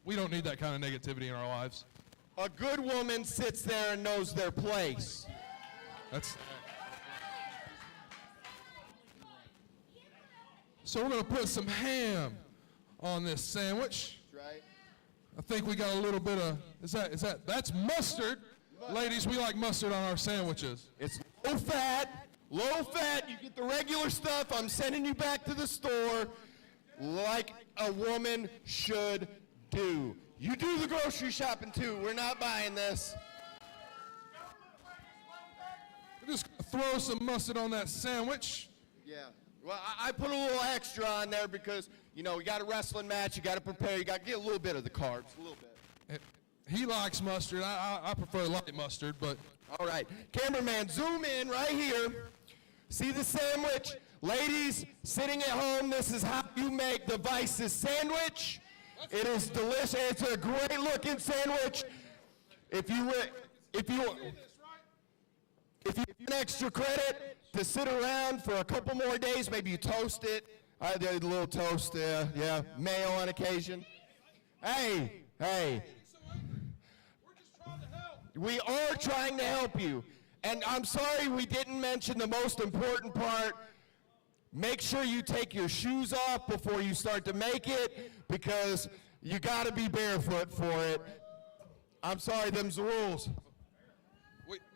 We don't need that kind of negativity in our lives. A good woman sits there and knows their place. So we're going to put some ham on this sandwich. That's right. I think we got a little bit of, that's mustard. Ladies, we like mustard on our sandwiches. It's low fat. You get the regular stuff. I'm sending you back to the store like a woman should do. You do the grocery shopping too. We're not buying this. We're just going to throw some mustard on that sandwich. Yeah. Well, I put a little extra on there because, you know, you got a wrestling match, you got to prepare, you got to get a little bit of the carbs, a little bit. He likes mustard. I prefer light mustard, but. All right. Cameraman, zoom in right here. See the sandwich? Ladies sitting at home, this is how you make the Vice's sandwich. It is delicious. It's a great looking sandwich. If you want extra credit to sit around for a couple more days, maybe you toast it. I did a little toast, yeah, mayo on occasion. Hey. We are trying to help you. And I'm sorry we didn't mention the most important part. Make sure you take your shoes off before you start to make it, because you got to be barefoot for it. I'm sorry, them's the rules.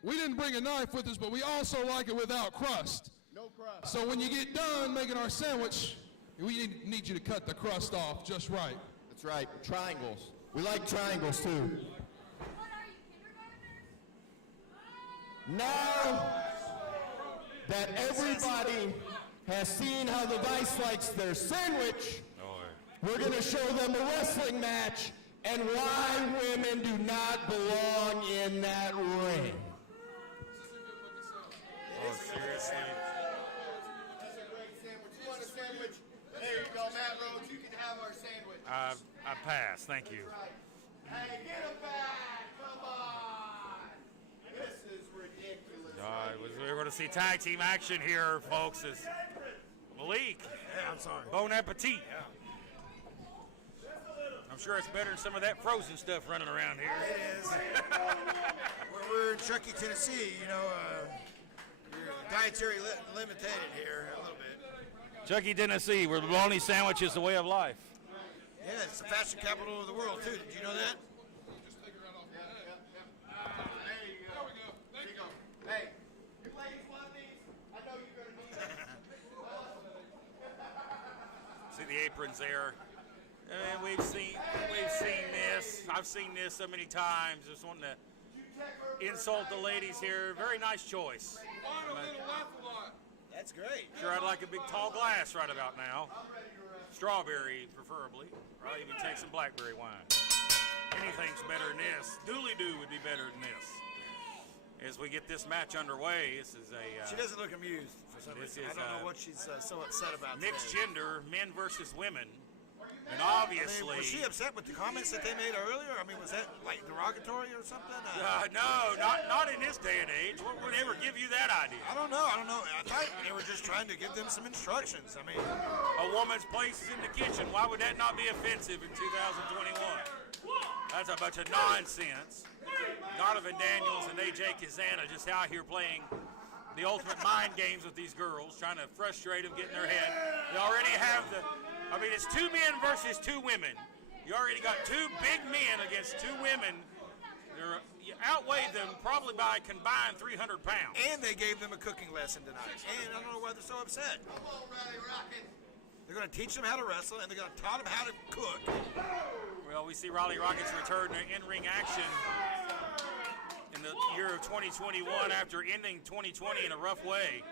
We didn't bring a knife with us, but we also like it without crust. No crust. So when you get done making our sandwich, we need you to cut the crust off just right. That's right, triangles. We like triangles too. Now that everybody has seen how the Vice likes their sandwich, we're going to show them a wrestling match and why women do not belong in that ring. Oh, seriously? This is a great sandwich. You want a sandwich? There you go, Matt Rhodes. You can have our sandwich. I pass. Thank you. Hey, get him back. Come on. This is ridiculous. We're going to see tag team action here, folks. Is Malik. Yeah, I'm sorry. Bon appetit. I'm sure it's better than some of that frozen stuff running around here. It is. We're in Chucky, Tennessee. You know, we're dietary limited here a little bit. Chucky, Tennessee, where the bologna sandwich is the way of life. Yeah, it's the fashion capital of the world, too. Did you know that? There you go. Hey, you ladies want these? I know you're going to need them. See the aprons there. And we've seen this. I've seen this so many times. Just wanting to insult the ladies here. Very nice choice. That's great. Sure, I'd like a big tall glass right about now. Strawberry, preferably. Or I'll even take some blackberry wine. Anything's better than this. Dooley Doo would be better than this. As we get this match underway, this is a... she doesn't look amused for some reason. I don't know what she's so upset about mixed today. gender, men versus women. And obviously... was she upset with the comments that they made earlier? I mean, was that like derogatory or something? No, not in this day and age. What would ever give you that idea? I don't know. I thought they were just trying to give them some instructions. I mean... A woman's place is in the kitchen. Why would that not be offensive in 2021? That's a bunch of nonsense. Donovan Daniels and AJ Kazana just out here playing the ultimate mind games with these girls, trying to frustrate them, get in their head. They already have it's 2 men versus 2 women. You already got 2 big men against 2 women. You outweigh them probably by a combined 300 pounds. And they gave them a cooking lesson tonight. And I don't know why they're so upset. They're going to teach them how to wrestle, and they're going to taught them how to cook. Well, we see Riley Rockets return to in-ring action in the year of 2021 after ending 2020 in a rough way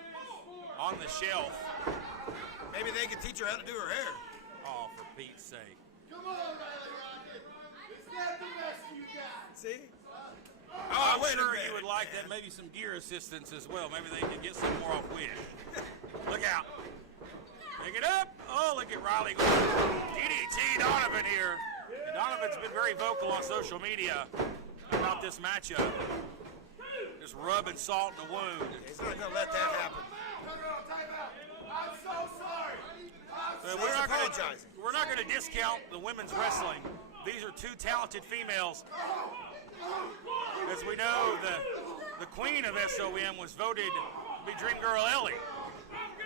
on the shelf. Maybe they could teach her how to do her hair. Oh, for Pete's sake. Come on, Riley Rocket. Is that the best you got? See? Oh, I'm wait a sure minute, you would like man. that. Maybe some gear assistance as well. Maybe they could get some more off Wish. Look out. Pick it up. Oh, look at Riley going. DDT Donovan here. And Donovan's been very vocal on social media about this matchup. Just rubbing salt in the wound. He's not going to let that happen. I'm so sorry. But apologizing. we're not going to discount the women's wrestling. These are two talented females. As we know, the queen of SOM was voted to be Dream Girl Ellie.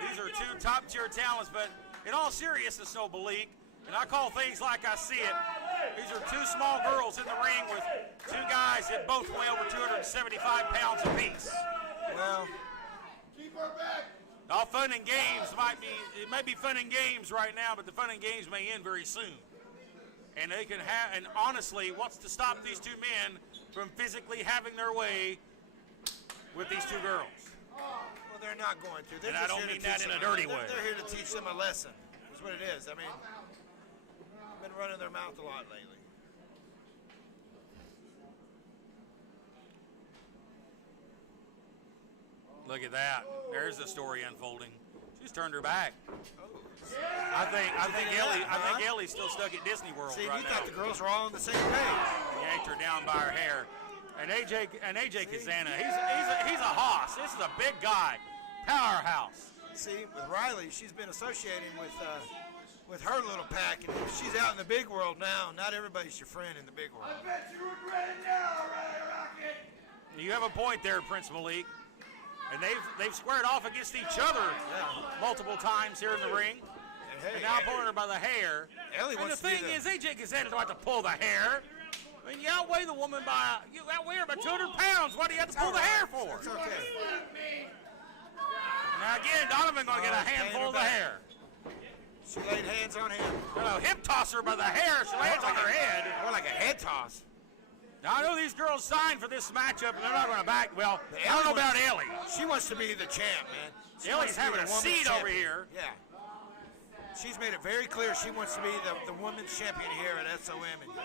These are two top-tier talents, but in all seriousness, no Malik, and I call things like I see it, these are two small girls in the ring with two guys that both weigh over 275 pounds apiece. Well, Keep her back. All fun and games it may be fun and games right now, but the fun and games may end very soon. And they can have, and honestly, what's to stop these two men from physically having their way with these two girls? well, they're not going to. They're And I just don't here to mean that teach in a them- dirty they're- way. They're here to teach them a lesson. That's what it is. I mean, they've been running their mouth a lot lately. Look at that. There's the story unfolding. She's turned her back. I think Ellie's still stuck at Disney World See, right you now. thought the girls were all on the same page. Yanked her down by her hair. And AJ Kazana, he's a hoss. This is a big guy, powerhouse. See, with Riley, she's been associating with her little pack, and she's out in the big world now. Not everybody's your friend in the big world. I bet you regret it now, Riley Rocket. You have a point there, Prince Malik. And they've squared off against each other multiple times here in the ring. And now pulling her by the hair. Ellie And the wants to be thing is, AJ Kazana don't have to pull the hair. I mean, you outweigh the woman you outweigh her by 200 pounds. What do you have to pull the hair for? It's okay. Now again, Donovan gonna get a handful of the hair. She laid hands on him. No, hip toss her by the hair. She lands on her head. More like a head toss. Now I know these girls signed for this matchup, and they're not gonna back. Well, I don't know about Ellie. She wants to be the champ, man. She Ellie's wants to be having the a woman's seat over champion. here. Yeah. She's made it very clear she wants to be the women's champion here at SOM. And Well,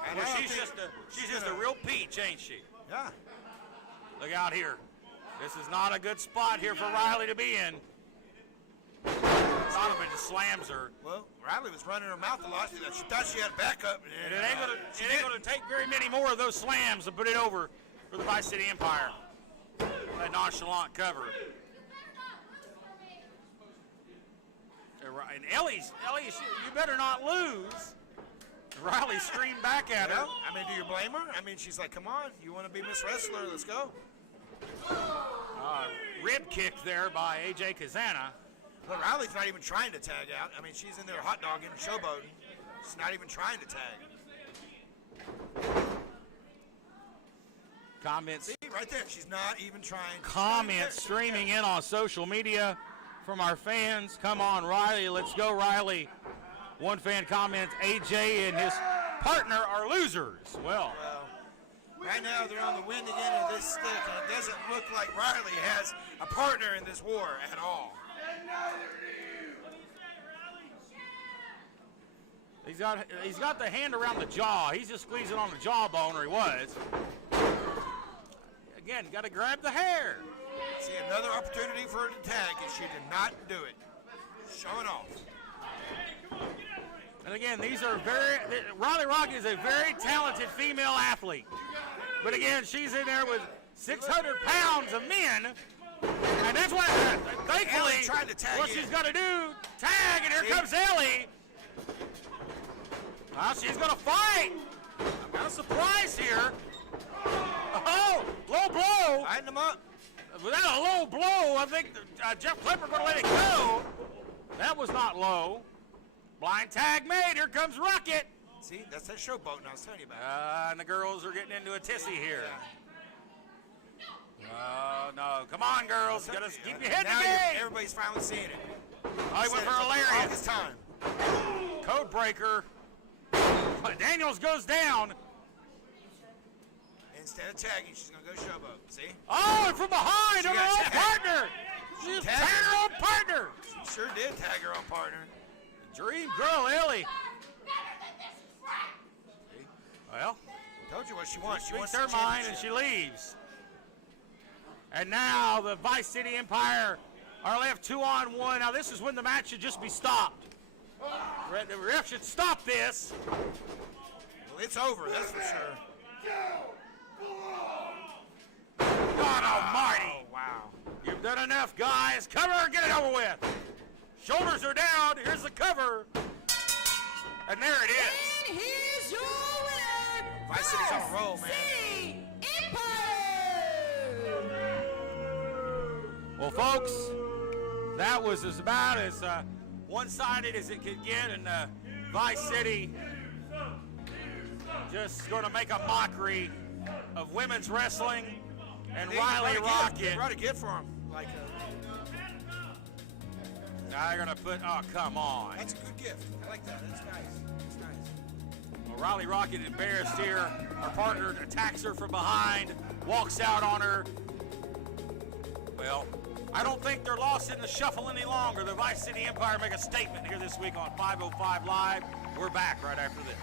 I don't she's think just a real peach, ain't she? Yeah. Look out here. This is not a good spot here for Riley to be in. Donovan just slams her. Well, Riley was running her mouth a lot. She thought she had backup. And it ain't gonna take very many more of those slams to put it over for the Vice City Empire. That nonchalant cover. And Ellie, you better not lose. Riley screamed back at her. Well, I mean, do you blame her? I mean, she's like, come on, you want to be Miss Wrestler? Let's go. Rib kick there by AJ Kazana. But Riley's not even trying to tag out. I mean, she's in there hot dogging and showboating. She's not even trying to tag. Comments. See, right there, she's not even trying. Comments streaming in on social media from our fans. Come on, Riley. Let's go, Riley. One fan comments, AJ and his partner are losers. Well, right now they're on the wind again of this stick, and it doesn't look like Riley has a partner in this war at all. he's got the hand around the jaw. He's just squeezing on the jawbone, or he was. Again, got to grab the hair. See, another opportunity for her to tag, and she did not do it. Showing off. And again, Riley Rocket is a very talented female athlete. But again, she's in there with 600 pounds of men. And that's why, thankfully, tried to tag what in. she's got to do, tag, and here comes Ellie. Well, she's going to fight. I'm kind of surprised here. Oh, low blow. Lighten them up. Without a low blow, I think Jeff Clipper going to let it go. That was not low. Blind tag made. Here comes Rocket. See, that's that showboating I was telling you about. And the girls are getting into a tissy here. Oh, no. Come on, girls. Got to keep your head in the game. Everybody's finally seeing it. I went for a lariat. This time. Code breaker. Daniels goes down. Instead of tagging, she's going to go showboat. See? Oh, and from behind on her own partner. She just Tagged tagged her own partner. She sure did tag her own partner. Dream girl, Ellie. Well, Told you what she wants. She wants speaks the her mind and championship. she leaves. And now the Vice City Empire are left 2-on-1. Now this is when the match should just be stopped. The ref should stop this. Well, it's over, that's for sure. God almighty. Oh, wow. You've done enough, guys. Cover and get it over with. Shoulders are down. Here's the cover. And there it is. And here's your winner, Vice City's on a roll, man. City Empire. Well, folks, that was about as one-sided as it could get, and Vice City just going to make a mockery of women's wrestling and Riley Rocket. They brought a gift for him. Like Now they're going to put, oh, come on. that's a good gift. I like that. That's nice. That's nice. Well, Riley Rocket embarrassed here. Her partner attacks her from behind, walks out on her. Well, I don't think they're lost in the shuffle any longer. The Vice City Empire make a statement here this week on 505 Live. We're back right after this.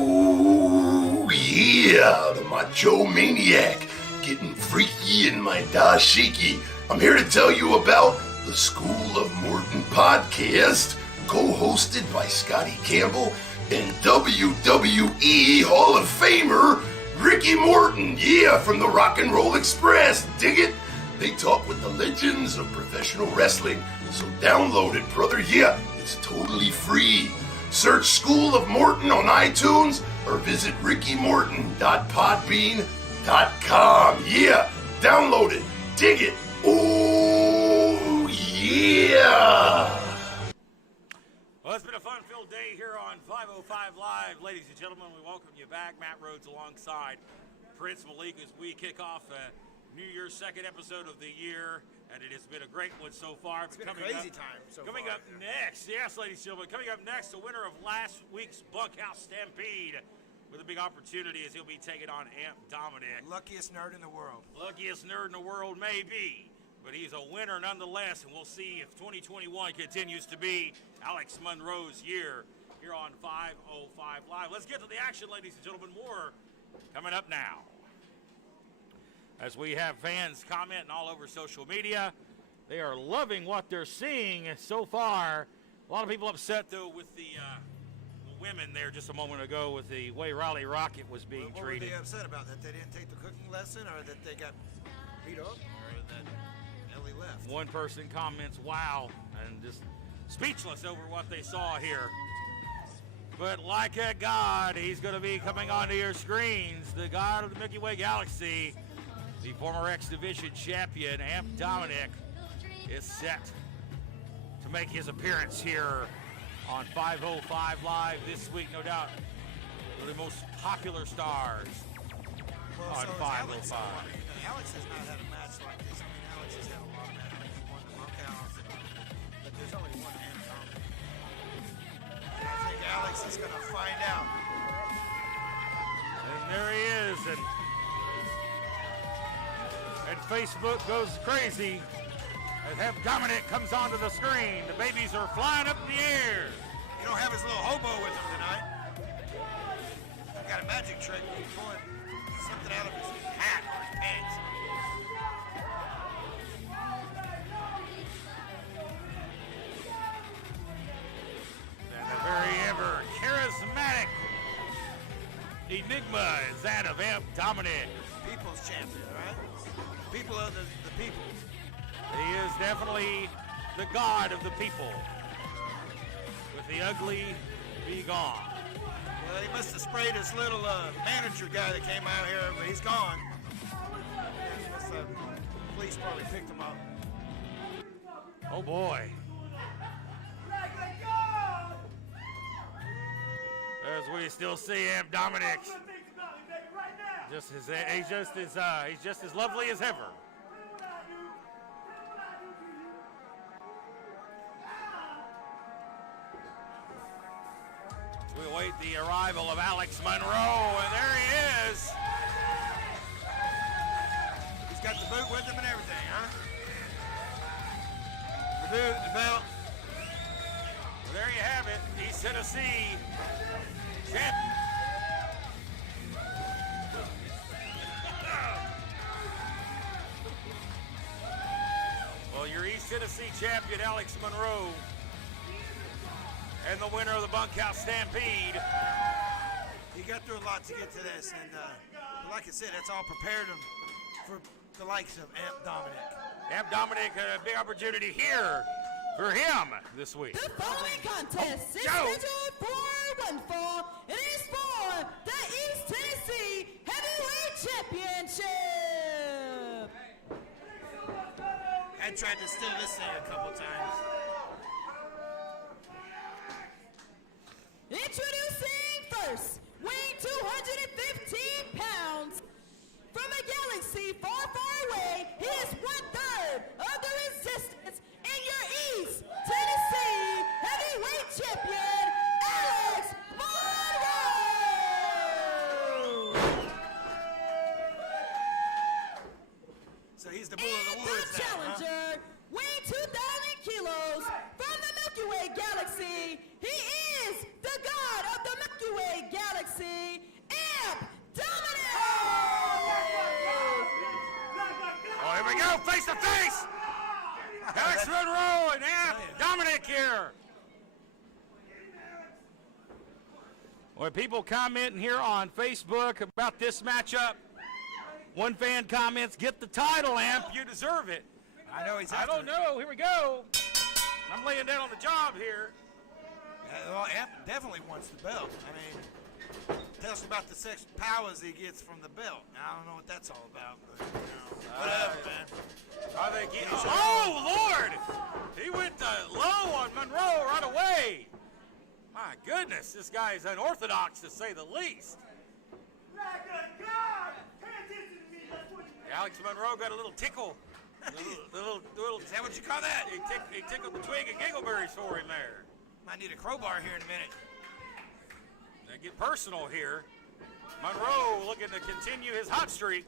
Ooh, yeah, the Macho Maniac, getting freaky in my dashiki. I'm here to tell you about the School of Morton podcast, co-hosted by Scotty Campbell and WWE Hall of Famer Ricky Morton. Yeah, from the Rock and Roll Express. Dig it? They talk with the legends of professional wrestling. So download it, brother. Yeah, it's totally free. Search School of Morton on iTunes or visit rickymorton.podbean.com. Yeah, download it. Dig it. Oh, yeah. Well, it's been a fun-filled day here on 505 Live. Ladies and gentlemen, we welcome you back. Matt Rhodes alongside Prince Malik as we kick off New Year's second episode of the year, and it has been a great one so far. It's been a crazy time so far. Coming up next, yes, ladies and gentlemen, coming up next, the winner of last week's Bunkhouse Stampede with a big opportunity as he'll be taking on Amp Dominic. Luckiest nerd in the world. Luckiest nerd in the world, maybe, but he's a winner nonetheless, and we'll see if 2021 continues to be Alex Monroe's year here on 505 Live. Let's get to the action, ladies and gentlemen. More coming up now. As we have fans commenting all over social media, they are loving what they're seeing so far. A lot of people upset, though, with the women there just a moment ago with the way Riley Rocket was being What treated. were they upset about? That they didn't take the cooking lesson, or that they got beat up, or that Ellie left? One person comments, wow, and just speechless over what they saw here. But like a god, he's going to be coming onto your screens. The god of the Milky Way galaxy, the former X Division champion, Amp Dominic, is set to make his appearance here on 505 Live this week, no doubt. One of the most popular stars on 505. Alex has not had a match like this. I mean, Alex has had a lot of matches. He's won the Bunkhouse, but there's only one Amp Dominic. And I think Alex is going to find out. And there he is, and Facebook goes crazy as Amp Dominic comes onto the screen. The babies are flying up in the air. You don't have his little hobo with him tonight. He's got a magic trick. He's pulling something out of his hat or his pants. And the very ever charismatic enigma is that of Amp Dominic. People's champion, right? People of the people. He is definitely the god of the people. With the ugly be gone. Well, he must have sprayed his little manager guy that came out here, but he's gone. The police probably picked him up. Oh boy. As we still see Amp Dominic. He's just as lovely as ever. We await the arrival of Alex Monroe, and there he is. boot with him and everything, huh? The boot, the belt. Well, there you have it. East Tennessee champ. Well, your East Tennessee champion, Alex Monroe, and the winner of the Bunkhouse Stampede. He got through a lot to get to this, and like I said, that's all prepared him for the likes of Amp Dominic. Amp Dominic, a big opportunity here for him this week. The following contest is Joe. scheduled for one fall. It is for the East Tennessee Heavyweight Championship. I tried to steal this thing a couple times. Introducing first, weighing 215 pounds. From a galaxy far, far away, he is 1/3 of the resistance in your East Tennessee Heavyweight Champion, Alex Monroe. So he's the bull of the And woods the now, huh? challenger, weighing 2,000 kilos from the Milky Way Galaxy, he is the god of the Milky Way Galaxy, Amp Dominic. Oh, here we go, face to face. Alex Monroe and Amp Dominic here. Well, people commenting here on Facebook about this matchup. One fan comments, "Get the title, Amp. You deserve it." I know he's I after don't know. Here we go. I'm laying down on the job here. Well, Amp definitely wants the belt. I mean, tell us about the sex powers he gets from the belt. I don't know what that's all about, but whatever, man. I think he, oh, Lord! He went low on Monroe right away. My goodness, this guy is unorthodox to say the least. Alex Monroe got a little tickle. Little, Is that what you call that? he tickled the twig of giggleberries for him there. Might need a crowbar here in a minute. They get personal here. Monroe looking to continue his hot streak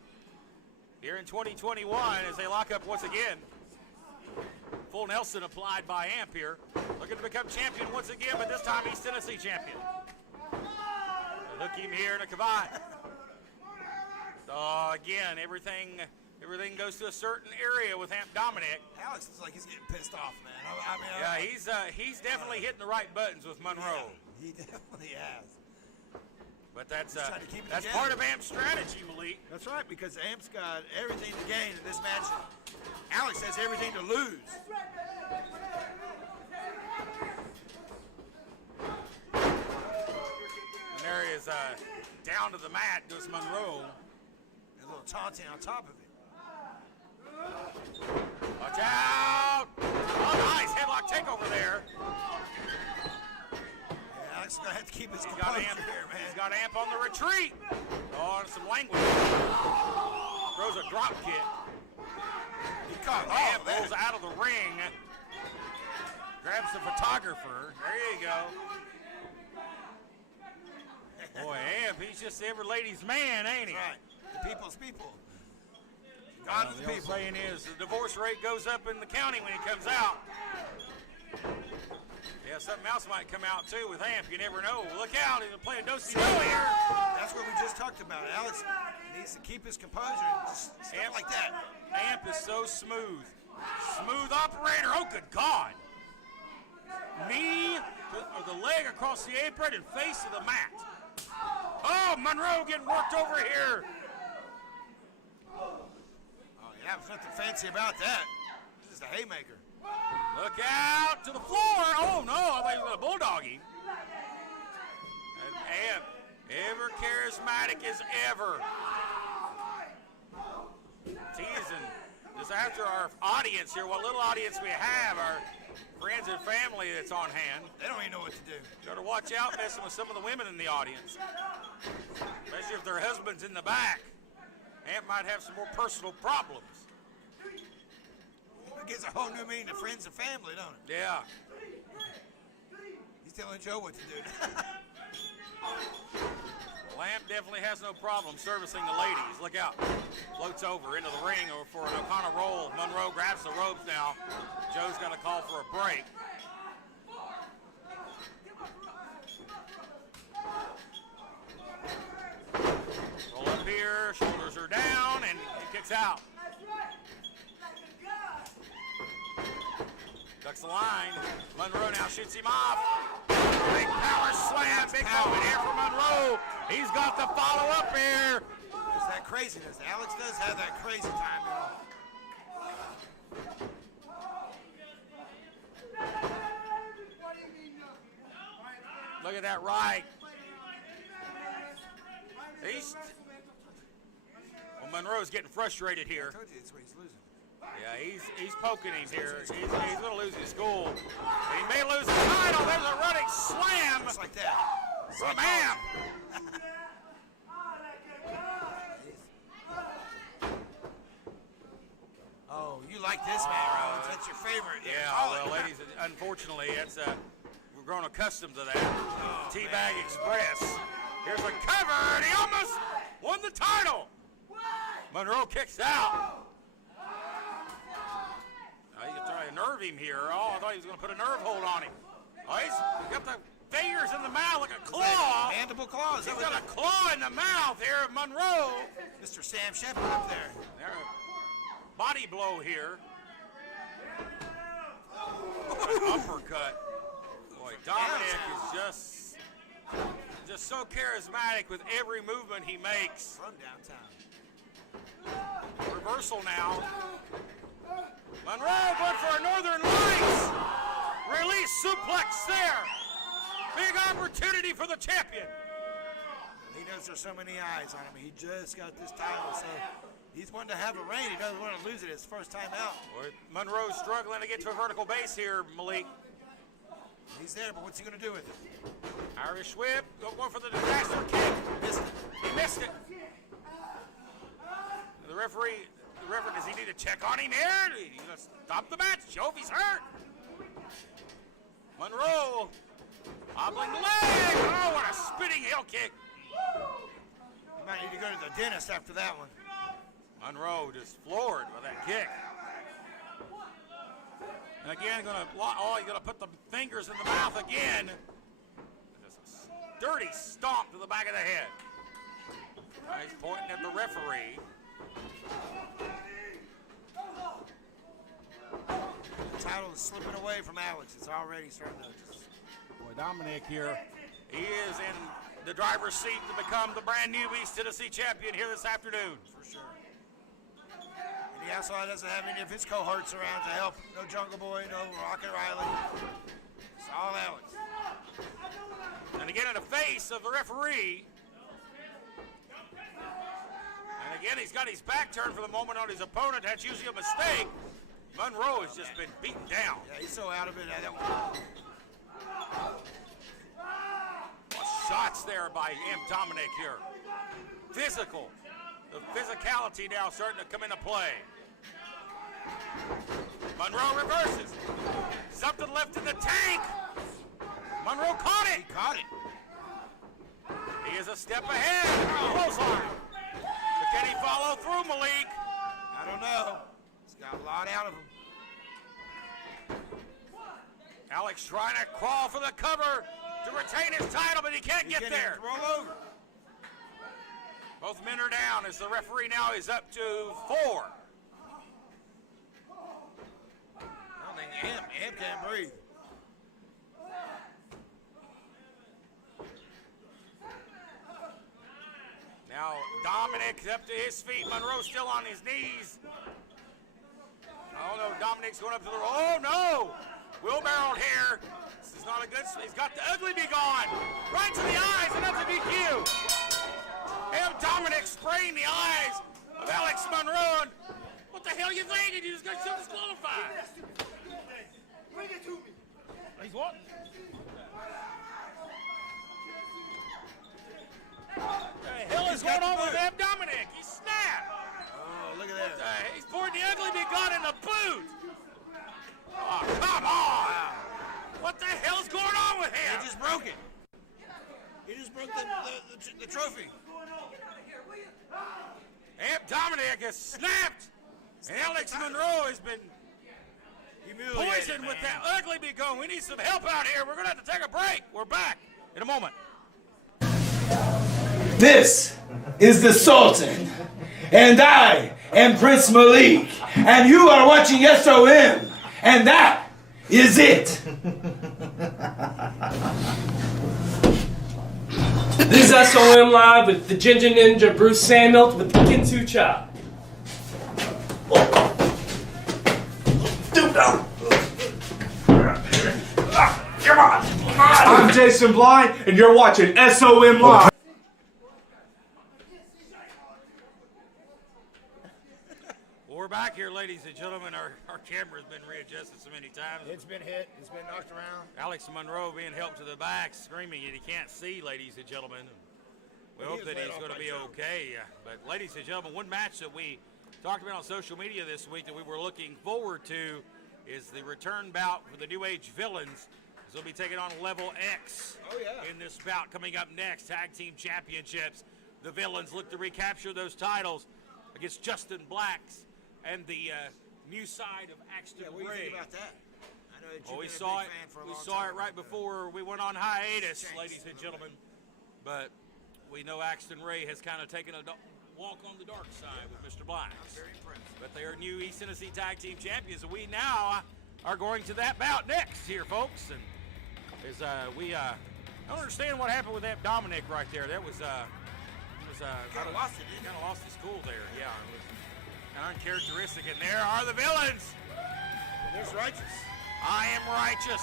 here in 2021 as they lock up once again. Full Nelson applied by Amp here. Looking to become champion once again, but this time East Tennessee champion. They hook him here in a cavat. So again, everything goes to a certain area with Amp Dominic. Alex looks like he's getting pissed off, man. I mean, Yeah, he's definitely hitting the right buttons with Monroe. Yeah, he definitely has. But that's He's trying to keep it that's together. part of Amp's strategy, Malik. That's right, because Amp's got everything to gain in this match. Alex has everything to lose. And there is down to the mat goes Monroe. A little taunting on top of it. Watch out! Oh, nice headlock takeover there. Yeah, Alex is going to have to keep his He's got composure Amp. here, man. He's got Amp on the retreat. Oh, and some language. Throws a drop kick. He caught Amp rolls out of the ring. Grabs the photographer. There you go. Boy, Amp, he's just every lady's man, ain't he? That's right. The people's people. God of the The old people. saying is the divorce rate goes up in the county when he comes out. Yeah, something else might come out too with Amp. You never know. Look out, he's playing do-si-do here. That's what we just talked about. Alex needs to keep his composure and just stuff like that. Amp is so smooth. Smooth operator. Oh, good God. Knee or the leg across the apron and face of the mat. Oh, Monroe getting worked over here. Oh, yeah, there's nothing fancy about that. It's just a haymaker. Look out to the floor. Oh, no, I thought he was going to bulldog him. And Amp, ever charismatic as ever. Teasing. Just after our audience here, what little audience we have, our friends and family that's on hand. They don't even know what to do. Got to watch out messing with some of the women in the audience. Especially if their husband's in the back. Amp might have some more personal problems. It gives a whole new meaning to friends and family, don't it? Yeah. He's telling Joe what to do. Lamp definitely has no problem servicing the ladies. Look out. Floats over into the ring or for an O'Connor roll. Monroe grabs the ropes now. Joe's got to call for a break. Roll up here. Shoulders are down and he kicks out. Ducks the line. Monroe now shoots him off. Big power slam. Big moment here for Monroe. He's got the follow up here. It's that craziness. Alex does have that crazy time. Look at that right. Monroe's getting frustrated here. I told you that's what he's losing. Yeah, he's poking him here. He's going to lose his school. And he may lose the title. There's a running slam. Just like that. From Am. Oh, you like this man, Rhodes. That's your favorite. Yeah, well, ladies, unfortunately, we're grown accustomed to that. Teabag Express. Here's a cover, and he almost won the title. Monroe kicks out. He's trying to nerve him here. Oh, I thought he was going to put a nerve hold on him. Oh, he's got the fingers in the mouth like a claw. Mandible claws. He's got a claw in the mouth here of Monroe. Mr. Sam Shepard up there. Body blow here. Uppercut. Boy, Dominic is just so charismatic with every movement he makes. From downtown. Reversal now. Monroe going for a Northern Lights. Release suplex there. Big opportunity for the champion. He knows there's so many eyes on him. He just got this title, so he's wanting to have a reign. He doesn't want to lose it his first time out. Monroe's struggling to get to a vertical base here, Malik. He's there, but what's he going to do with it? Irish whip, going for the disaster kick. He missed it. The referee, does he need to check on him here? He's going to stop the match, show if he's hurt. Monroe, hobbling leg. Oh, what a spinning heel kick. You might need to go to the dentist after that one. Monroe just floored with that kick. And again, he's going to put the fingers in the mouth again. Just a dirty stomp to the back of the head. He's pointing at the referee. The title is slipping away from Alex. It's already starting to just... Boy, Dominic here, he is in the driver's seat to become the brand new East Tennessee champion here this afternoon. For sure. And he also doesn't have any of his cohorts around to help. No Jungle Boy, no Rocket Riley. It's all Alex. And again in the face of the referee. And again, he's got his back turned for the moment on his opponent. That's usually a mistake. Monroe has just been beaten down. Yeah, he's so out of it. Shots there by Dominic here. Physical. The physicality now starting to come into play. Monroe reverses. Something left in the tank. Monroe caught it. He caught it. He is a step ahead. Clothesline. But can he follow through, Malik? I don't know. He's got a lot out of him. Alex trying to crawl for the cover to retain his title, but he can't get there. Roll over. Both men are down as the referee now is up to 4. I don't think Amp can't breathe. Now Dominic's up to his feet. Monroe still on his knees. Oh no, Dominic's going up to the... Oh no! Wheelbarrowed here. This is not a good... He's got the ugly be gone. Right to the eyes, and that's a DQ. And Dominic spraying the eyes of Alex Monroe. What the hell are you thinking? You just got disqualified. Bring it to me. He's what? What the hell is going on with Dominic? He snapped. Oh, look at that. He's poured the ugly be gone in the boot. Oh, come on. What the hell's going on with him? He just broke it. He just broke the trophy. Amp Dominic has snapped. And Alex Monroe has been poisoned with that ugly big gun. We need some help out here. We're going to have to take a break. We're back in a moment. This is the Sultan, and I am Prince Malik, and you are watching SOM, and that is it. This is SOM Live with the Ginger Ninja Bruce Samuels with the Kinsu Chop. Come on. I'm Jason Blind, and you're watching SOM Live. We're back here, ladies and gentlemen. Our camera's been readjusted so many times. It's been hit. It's been knocked around. Alex Monroe being helped to the back, screaming, and he can't see, ladies and gentlemen. We hope that he's going to be okay. But ladies and gentlemen, one match that we talked about on social media this week that we were looking forward to is the return bout for the New Age Villains. They'll be taking on Level X in this bout coming up next. Tag Team Championships. The Villains look to recapture those titles against Justin Blacks and the new side of Axton What do you Ray. think about that? I know that you've We been a saw big it. fan for a We long saw time. it right before we went on hiatus, ladies and gentlemen. But we know Axton Ray has kind of taken a walk on the dark side with Mr. Blacks. I'm very impressed. But they are new East Tennessee Tag Team Champions, and we now are going to that bout next here, folks. And as we I don't understand what happened with that Dominic right there. That was Kind of lost it, didn't kind of lost his cool there. Yeah, it was uncharacteristic. And there are the villains. There's Righteous. I Am Righteous.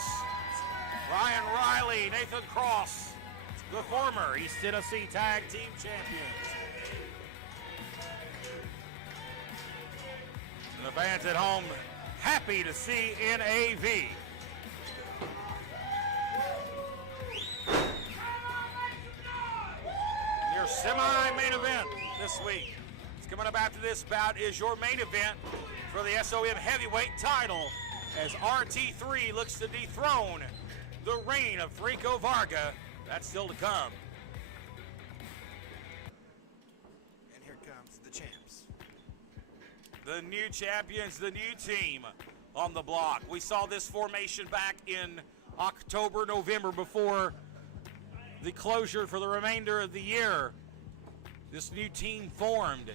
Ryan Riley, Nathan Cross, the former East Tennessee Tag Team Champions. And the fans at home happy to see NAV. Your semi-main event this week. It's coming up after this bout is your main event for the SOM heavyweight title as RT3 looks to dethrone the reign of Rico Varga. That's still to come. And here comes the champs. The new champions, the new team on the block. We saw this formation back in October, November before the closure for the remainder of the year. This new team formed.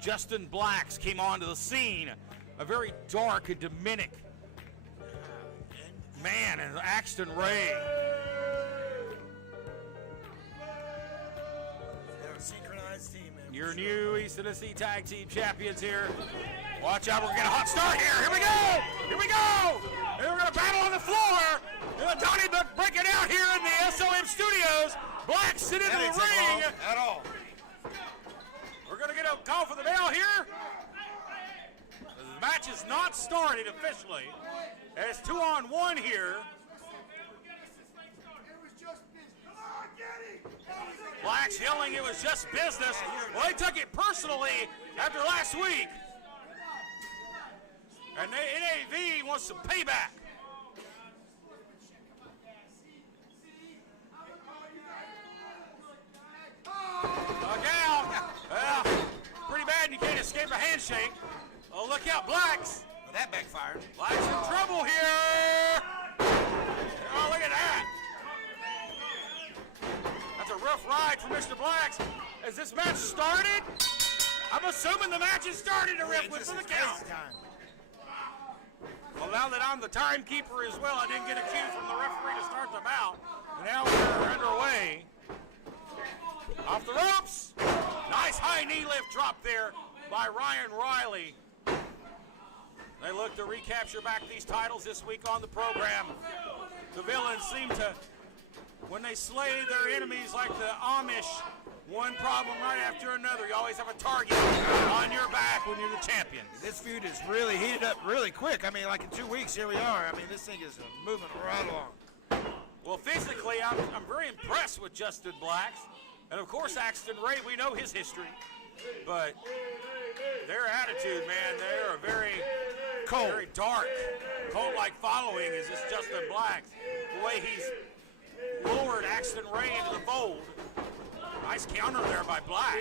Justin Blacks came onto the scene. A very dark and demonic man, and Axton Ray. They're a synchronized team, man. Your new East Tennessee Tag Team Champions here. Watch out, we're going to get a hot start here. Here we go! Here we go! And we're going to battle on the floor. And Donnie Buck breaking out here in the SOM studios. Black sitting in the ring. At all. We're going to get a call for the bell here. The match is not started officially. It's 2-on-1 here. Black's yelling it was just business. Well, they took it personally after last week. And NAV wants some payback. Look out. Well, pretty bad and you can't escape a handshake. Oh, look out, Blacks. Well, that backfired. Blacks in trouble here. Oh, look at that. That's a rough ride for Mr. Blacks. Has this match started? I'm assuming the match has started to rip with for the count. Well, now that I'm the timekeeper as well, I didn't get a cue from the referee to start the bout. And now we're underway. Off the ropes. Nice high knee lift drop there by Ryan Riley. They look to recapture back these titles this week on the program. The villains seem to, when they slay their enemies like the Amish, one problem right after another. You always have a target on your back when you're the champion. This feud is really heated up really quick. I mean, like in 2 weeks, here we are. I mean, this thing is moving right along. Well, physically, I'm very impressed with Justin Blacks. And, of course, Axton Ray, we know his history. But their attitude, man, they are very cold, very dark. Cult-like following is this Justin Blacks. The way he's lured Axton Ray into the fold. Nice counter there by Blacks.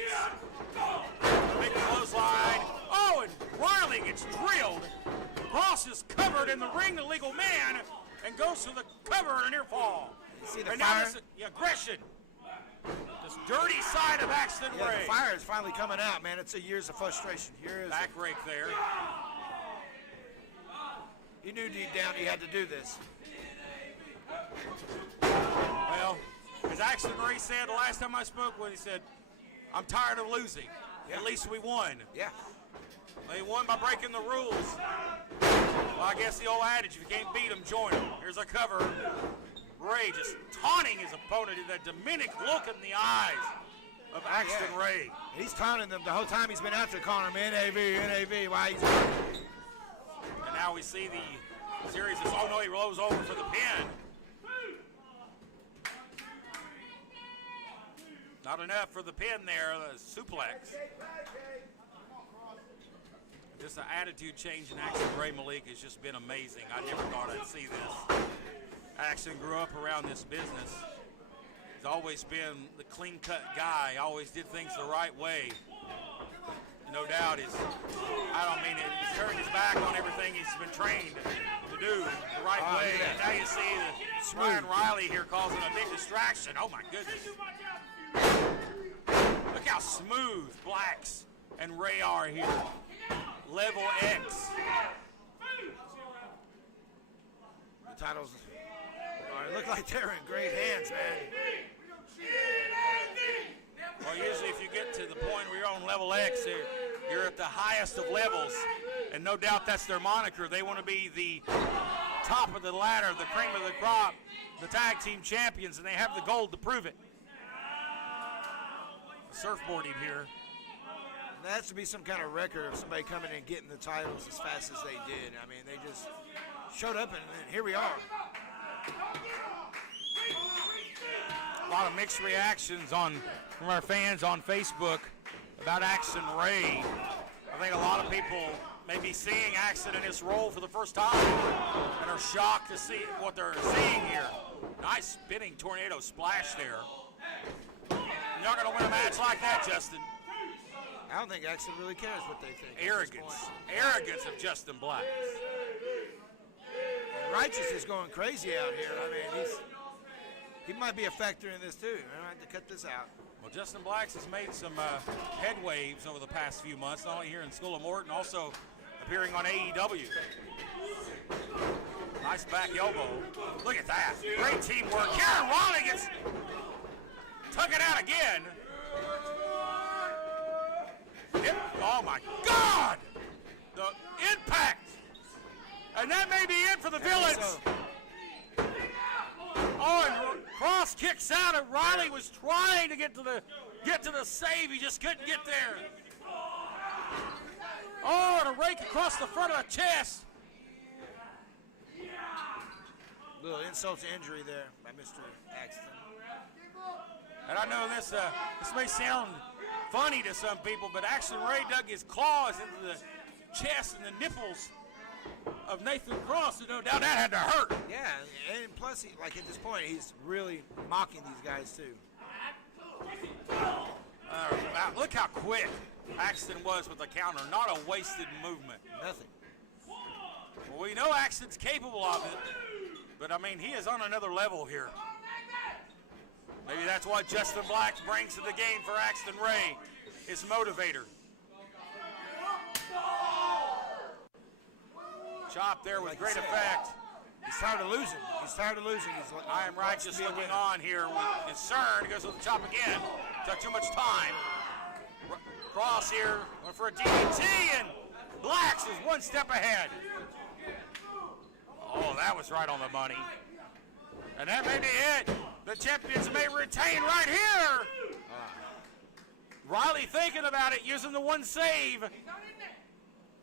Big clothesline. Oh, and Riley gets drilled. Cross is covered in the ring, the legal man, and goes to the cover and a near fall. You see the and now fire? this the aggression. This dirty side of Axton Ray. The fire is finally coming out, man. It's a years of frustration. Here is Back rake there. He knew deep down he had to do this. Well, as Axton Ray said the last time I spoke with, he said, I'm tired of losing. Yeah. At least we won. Yeah. They won by breaking the rules. Well, I guess the old adage, if you can't beat them, join them. Here's a cover. Ray just taunting his opponent in that demonic look in the eyes of Axton Ray. He's taunting them the whole time he's been out there, calling him NAV, NAV. Why he's And now we see the series is, oh no, he rolls over for the pin. Not enough for the pin there, the suplex. Just the attitude change in Axton Ray Malik has just been amazing. I never thought I'd see this. Axton grew up around this business. He's always been the clean-cut guy, always did things the right way. No doubt he's turned his back on everything he's been trained to do the right way. And now you see that Ryan Riley here causing a big distraction. Oh my goodness. Look how smooth Blacks and Ray are here. Level X. the titles look like they're in great hands, man. Well, usually if you get to the point where you're on level X, you're at the highest of levels, and no doubt that's their moniker. They want to be the top of the ladder, the cream of the crop, the tag team champions, and they have the gold to prove it. Surfboarding here. There has to be some kind of record of somebody coming in and getting the titles as fast as they did. I mean, they just showed up, and here we are. A lot of mixed reactions from our fans on Facebook about Axton Ray. I think a lot of people may be seeing Axton in this role for the first time and are shocked to see what they're seeing here. Nice spinning tornado splash there. You're not going to win a match like that, Justin. I don't think Axton really cares what they think. Arrogance of Justin Black. And Righteous is going crazy out here. I mean, he might be a factor in this too. I have to cut this out. Well, Justin Blacks has made some head waves over the past few months, not only here in School of Morton, also appearing on AEW. Nice back elbow. Look at that. Great teamwork. Karen Riley gets took it out again. Oh my God! The impact! And that may be it for the Villains. Oh, and Cross kicks out, and Riley was trying to get to the save. He just couldn't get there. Oh, and a rake across the front of the chest. Little insult to injury there by Mr. Axton. And I know this may sound funny to some people, but Axton Ray dug his claws into the chest and the nipples of Nathan Cross, so no doubt that had to hurt. Yeah, and plus, like at this point, he's really mocking these guys too. Look how quick Axton was with the counter. Not a wasted movement. Nothing. Well, we know Axton's capable of it, but I mean, he is on another level here. Maybe that's what Justin Black brings to the game for Axton Ray, his motivator. Chop there with great effect. He's tired of losing. I am Righteous looking on here with concern. He goes with the chop again. Took too much time. Cross here, went for a DDT, and Blacks is one step ahead. Oh, that was right on the money. And that may be it. The champions may retain right here. Riley thinking about it, using the one save.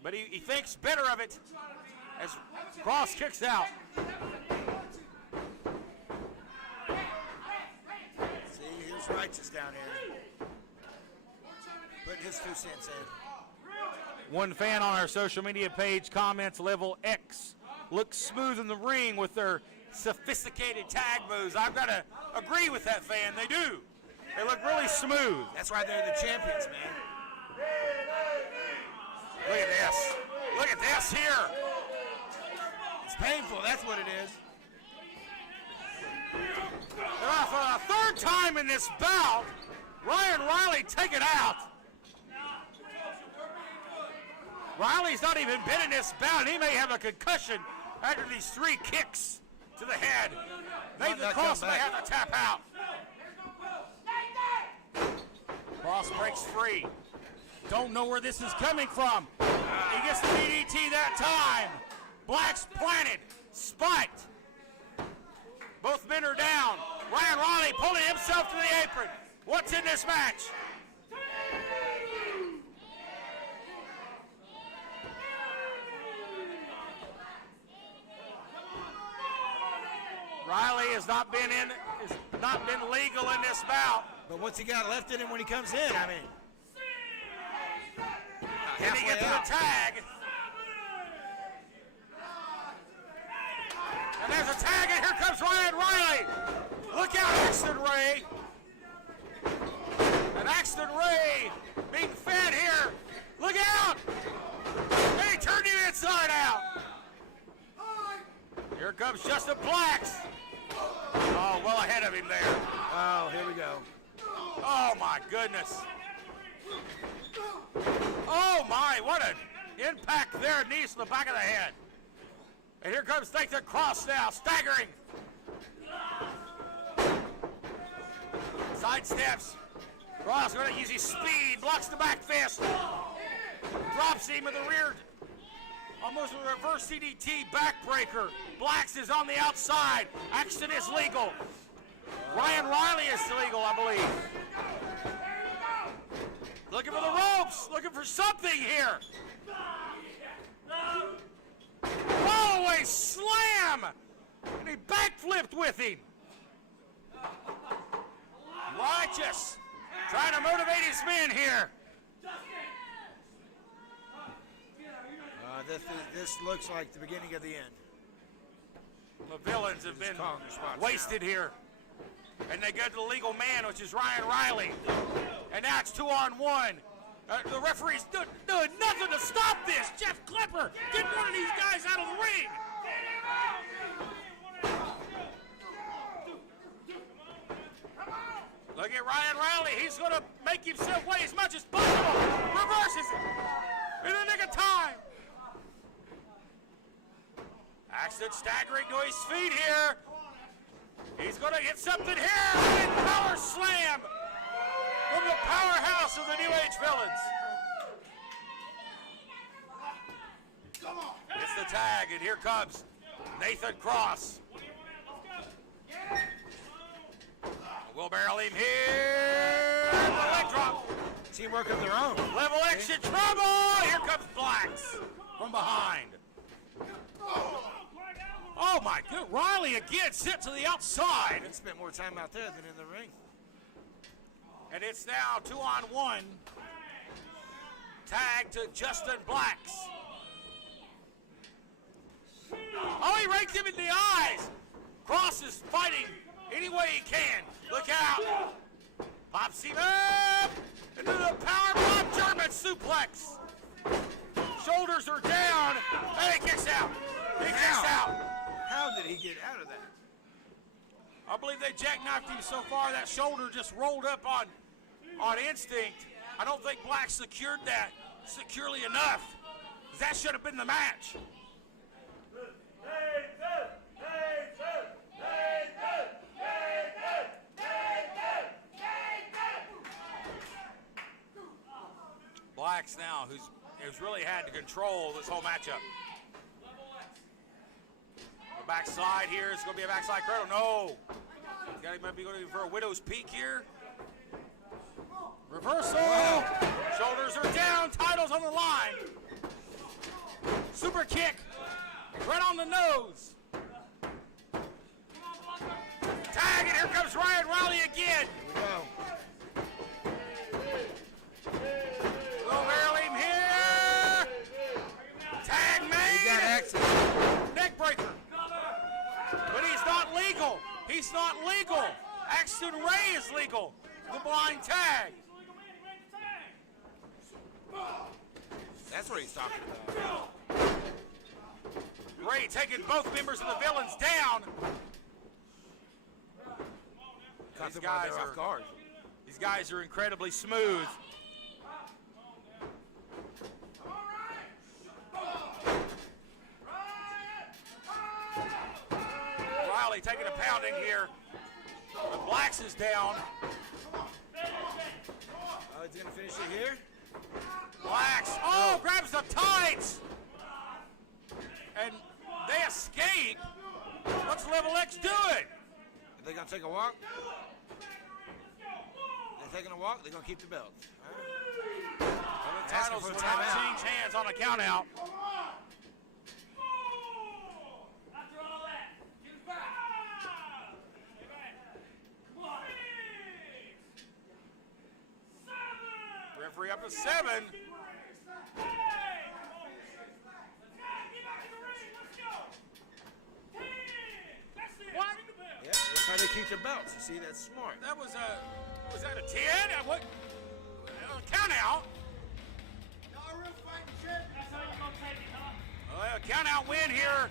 But he thinks better of it as Cross kicks out. See, here's Righteous down here. Putting his 2 cents in. One fan on our social media page comments, level X looks smooth in the ring with their sophisticated tag moves. I've got to agree with that fan. They do. They look really smooth. That's why they're the champions, man. Look at this. Look at this here. It's painful, that's what it is. For the third time in this bout, Ryan Riley taken out. Riley's not even been in this bout, and he may have a concussion after these 3 kicks to the head. Nathan Cross may have to tap out. Cross breaks free. Don't know where this is coming from. He gets the DDT that time. Black's planted, spiked. Both men are down. Ryan Riley pulling himself to the apron. What's in this match? Riley has not been legal in this bout. But what's he got left in him when he comes in? I mean, Can he get to the tag? And there's a tag, and here comes Ryan Riley. Look out, Axton Ray. And Axton Ray being fed here. Look out. And he turned him inside out. Here comes Justin Blacks. Oh, well ahead of him there. oh, here we go. Oh, my goodness. Oh, my, what an impact there. Knees to the back of the head. And here comes Nathan Cross now, staggering. Side steps. Cross going to use his speed, blocks the back fist. Drops him with a rear, almost a reverse CDT backbreaker. Blacks is on the outside. Axton is legal. Ryan Riley is legal, I believe. Looking for the ropes, looking for something here. Rollaway slam! And he backflipped with him. Righteous. Trying to motivate his men here. This looks like the beginning of the end. The villains have been wasted here. And they go to the legal man, which is Ryan Riley. And now it's 2-on-1. The referee's doing nothing to stop this. Jeff Klepper, get one of these guys out of the ring. Look at Ryan Riley. He's going to make himself weigh as much as possible. Reverses it in the nick of time. Axton staggering to his feet here. He's going to get something here. Big power slam from the powerhouse of the New Age Villains. It's the tag, and here comes Nathan Cross. We'll barrel him here. The leg drop. Teamwork of their own. Level exit trouble. Here comes Blacks from behind. Oh my good. Riley again sent to the outside. He spent more time out there than in the ring. And it's now 2-on-1. Tag to Justin Blacks. Oh, he raked him in the eyes. Cross is fighting any way he can. Look out. Pops him up into the power bomb German suplex. Shoulders are down. And he kicks out. He kicks out. How did he get out of that? I believe they jackknifed him so far that shoulder just rolled up on instinct. I don't think Black secured that securely enough. That should have been the match. Blacks now, who's really had to control this whole matchup. The backside here is going to be a backside cradle. No. He might be going for a widow's peak here. Reversal. Shoulders are down. Titles on the line. Super kick. Right on the nose. Tag, and here comes Ryan Riley again. We'll barrel him here. Tag made. He got access. Neck breaker. But he's legal. He's not legal. Axton Ray is legal. The blind tag. That's what he's talking about. Ray taking both members of the Villains down. These guys are incredibly smooth. Riley taking a pounding here. The Blacks is down. Oh, he's going to finish it here? Blacks, grabs the tights. And they escape. What's Level X doing? Are they going to take a walk? They're taking a walk, they're going to keep the belts. The titles will not change hands on a count out. Referee up to 7. Yeah, that's how they keep their belts. You see, that's smart. That was that a 10? What? Count out. Well, a count out win here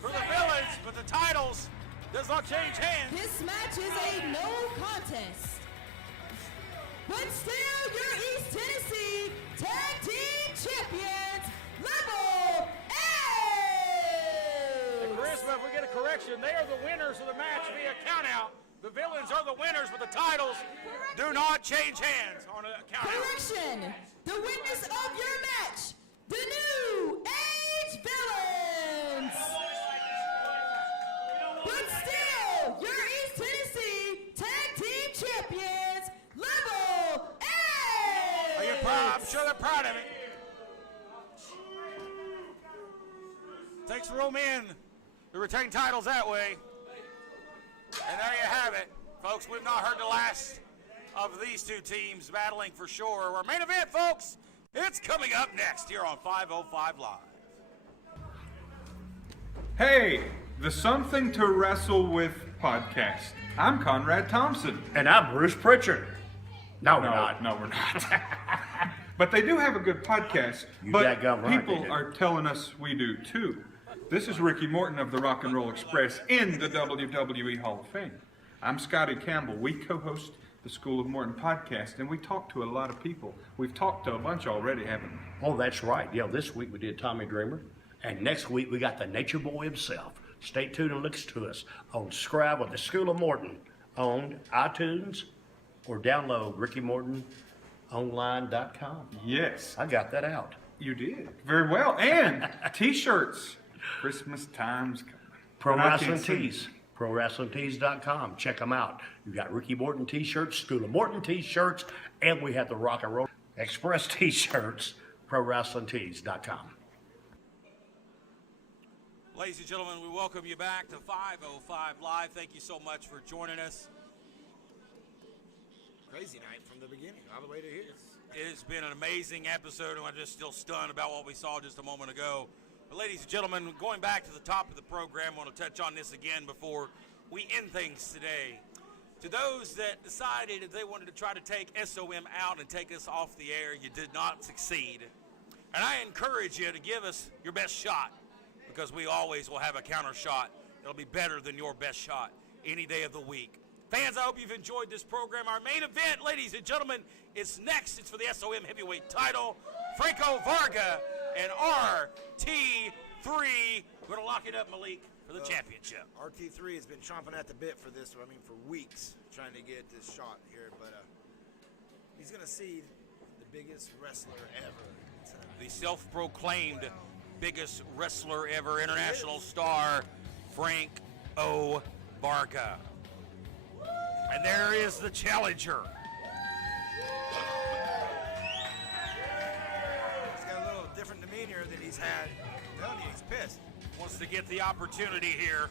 for the Villains, but the titles does not change hands. This match is a no contest. But still, your East Tennessee Tag Team Champions, Level A! And Charisma, if we get a correction, they are the winners of the match via countout. The Villains are the winners, but the titles do not change hands on a countout. Correction! The winners of your match, the New Age Villains! But still, your East Tennessee Tag Team Champions, Level A! Are you proud? I'm sure they're proud of it. Takes Rome in to retain titles that way. And there you have it, folks. We've not heard the last of these two teams battling for sure. Our main event, folks, it's coming up next here on 505 Live. Hey, the Something to Wrestle With podcast. I'm Conrad Thompson. And I'm Bruce Pritchard. No, we're not. No, we're not. But they do have a good podcast. But people are telling us we do too. This is Ricky Morton of the Rock and Roll Express in the WWE Hall of Fame. I'm Scotty Campbell. We co-host the School of Morton podcast, and we talk to a lot of people. We've talked to a bunch already, haven't we? Oh, that's right. Yeah, this week we did Tommy Dreamer, and next week we got the Nature Boy himself. Stay tuned and listen to us on Scribe with the School of Morton on iTunes or download RickyMortonOnline.com. Yes. I got that out. You did. Very well. And T-shirts. Christmas time's coming. Pro Wrestling Tees. ProWrestlingTees.com. Check them out. You got Ricky Morton T-shirts, School of Morton T-shirts, and we have the Rock and Roll Express T-shirts. ProWrestlingTees.com. Ladies and gentlemen, we welcome you back to 505 Live. Thank you so much for joining us. Crazy night from the beginning all the way to here. It has been an amazing episode, and I'm just still stunned about what we saw just a moment ago. But ladies and gentlemen, going back to the top of the program, I want to touch on this again before we end things today. To those that decided that they wanted to try to take SOM out and take us off the air, you did not succeed. And I encourage you to give us your best shot, because we always will have a counter shot. It'll be better than your best shot any day of the week. Fans, I hope you've enjoyed this program. Our main event, ladies and gentlemen, is next. It's for the SOM heavyweight title. Franco Varga and RT3. We're going to lock it up, Malik, for the championship. RT3 has been chomping at the bit for this, for weeks, trying to get this shot here. But he's going to see the biggest wrestler ever. The self-proclaimed biggest wrestler ever, international star, Frank O. Varga. And there is the challenger. He's got a little different demeanor than he's had. He's pissed. Wants to get the opportunity here.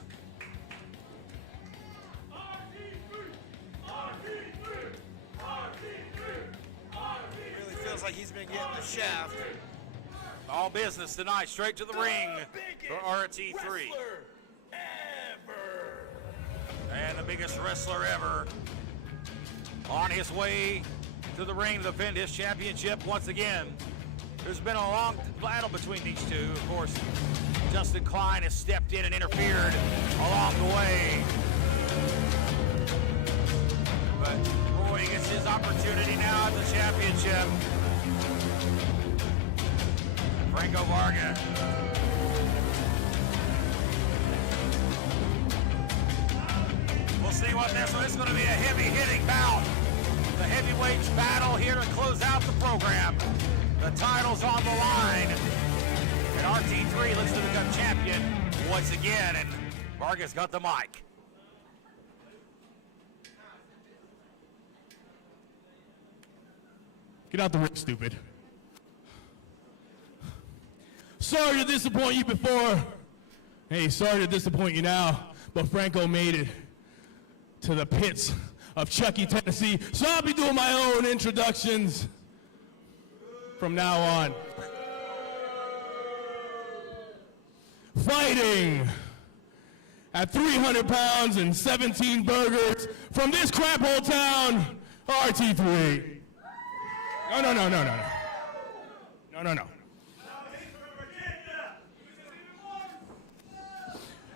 Really feels like he's been getting the shaft. All business tonight, straight to the ring for RT3. And the biggest wrestler ever on his way to the ring to defend his championship once again. There's been a long battle between these two. Of course, Justin Klein has stepped in and interfered along the way. But Roy gets his opportunity now at the championship. Franco Varga. We'll see what this one is going to be, a heavy-hitting bout. The heavyweights battle here to close out the program. The title's on the line. And RT3 looks to become champion once again. And Varga's got the mic. Get out the ring, stupid. Sorry to disappoint you before. Hey, sorry to disappoint you now. But Franco made it to the pits of Chucky, Tennessee. So I'll be doing my own introductions from now on. Fighting at 300 pounds and 17 burgers from this crap hole town, RT3. No.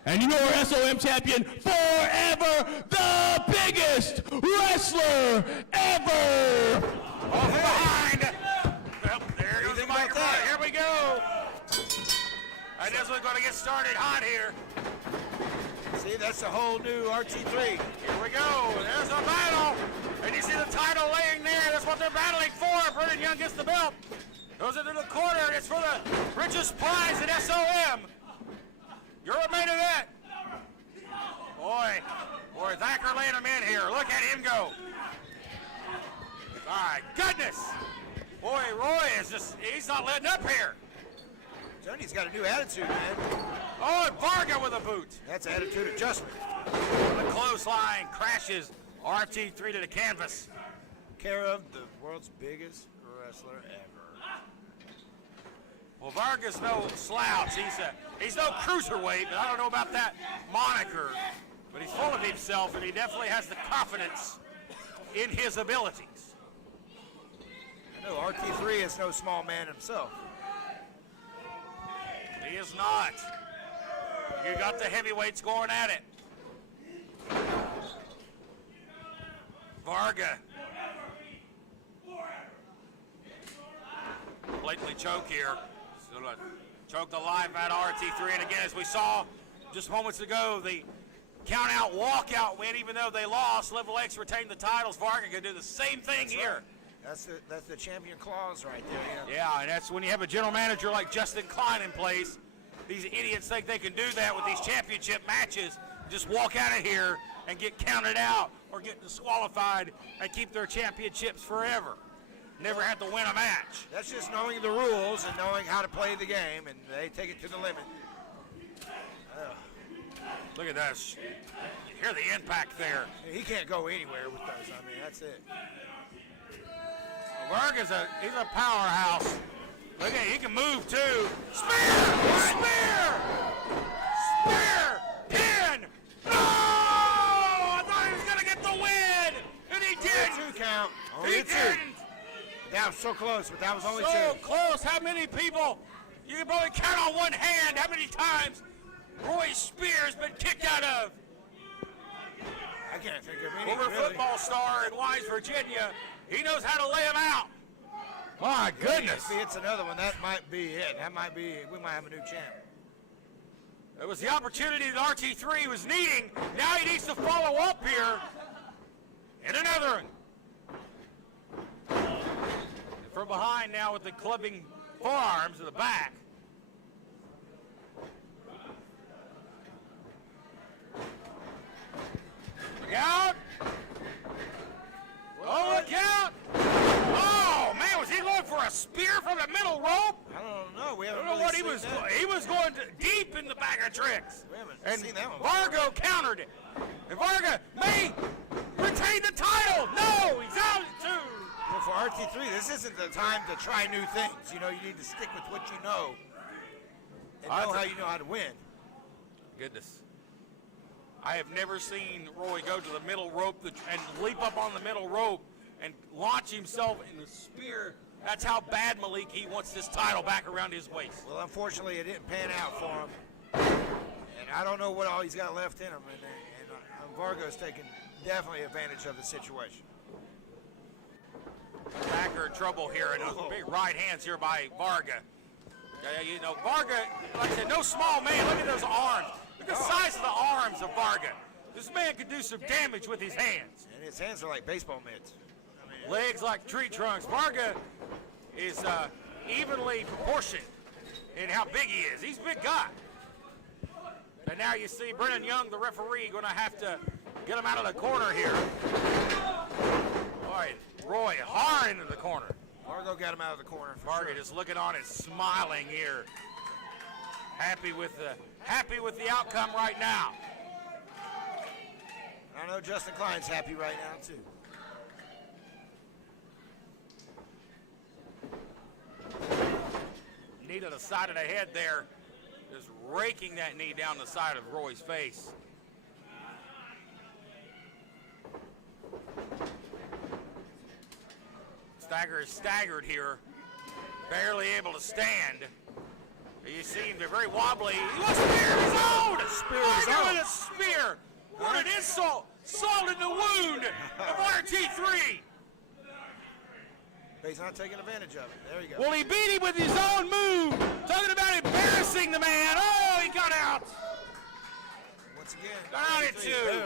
And you know our SOM champion forever, the biggest wrestler ever. Off behind. Well, there goes the microphone. Here we go. And this one's going to get started hot here. See, that's a whole new RT3. Here we go. There's a battle. And you see the title laying there. That's what they're battling for. Brennan Young gets the belt. Goes into the corner. It's for the richest prize in SOM. You're a main event. Boy, Thacker laying him in here. Look at him go. My goodness. Boy, Roy is he's not letting up here. Johnny's got a new attitude, man. Oh, and Varga with a boot. That's attitude adjustment. The clothesline crashes RT3 to the canvas. Care of the world's biggest wrestler ever. Well, Varga's no slouch. He's no cruiserweight, but I don't know about that moniker. But he's full of himself, and he definitely has the confidence in his abilities. I know RT3 is no small man himself. He is not. You got the heavyweights going at it. Varga. Blatantly choke here. Still choke the life out of RT3. And again, as we saw just moments ago, the count-out, walk-out win, even though they lost, Level X retained the titles. Varga can do the same thing here. Right. That's the champion clause right there. Yeah, and that's when you have a general manager like Justin Klein in place. These idiots think they can do that with these championship matches. Just walk out of here and get counted out or get disqualified and keep their championships forever. Never have to win a match. That's just knowing the rules and knowing how to play the game, and they take it to the limit. Look at this. You hear the impact there. He can't go anywhere with those. I mean, that's it. Varga's he's a powerhouse. Look at he can move too. Spear! Pin! No! I thought he was gonna get the win! And he didn't! 2 count. He didn't! That was so close, but that was only 2. So close. How many people? You can probably count on one hand how many times Roy Spear's been kicked out of. I can't think of any. Former football star in Wise, Virginia. He knows how to lay him out. My goodness. If it's another one, that might be it. We might have a new champ. It was the opportunity that RT3 was needing. Now he needs to follow up here in another one. And from behind now with the clubbing forearms in the back. Look out! Oh, look out! Oh, man, was he going for a spear from the middle rope? I don't know. We haven't I don't know what he was. He was going deep in the bag of tricks. We haven't And seen that one. Varga countered it. And Varga may retain the title. No, he's out too. Well, for RT3, this isn't the time to try new things. You know, you need to stick with what you know and know how you know how to win. Goodness. I have never seen Roy go to the middle rope and leap up on the middle rope and launch himself in the spear. That's how bad Malik he wants this title back around his waist. Well, unfortunately, it didn't pan out for him. And I don't know what all he's got left in him. And Vargo's taking definitely advantage of the situation. Thacker in trouble here, and those big right hands here by Varga. You know, Varga, like I said, no small man. Look at those arms. Look at the size of the arms of Varga. This man could do some damage with his hands. And his hands are like baseball mitts. Legs like tree trunks. Varga is evenly proportioned in how big he is. He's a big guy. And now you see Brennan Young, the referee, going to have to get him out of the corner here. Boy, Roy hard into the corner. Vargo got him out of the corner. Varga just looking on and smiling here. Happy with the outcome right now. I know Justin Klein's happy right now, too. Knee to the side of the head there. Just raking that knee down the side of Roy's face. Stagger is staggered here. Barely able to stand. You see him, they're very wobbly. He wants to spear his own! With a spear! What an insult! Salt in the wound of RT3! But he's not taking advantage of it. There you go. Well, he beat him with his own move. Talking about embarrassing the man. Oh, he got out. Once again, got it too.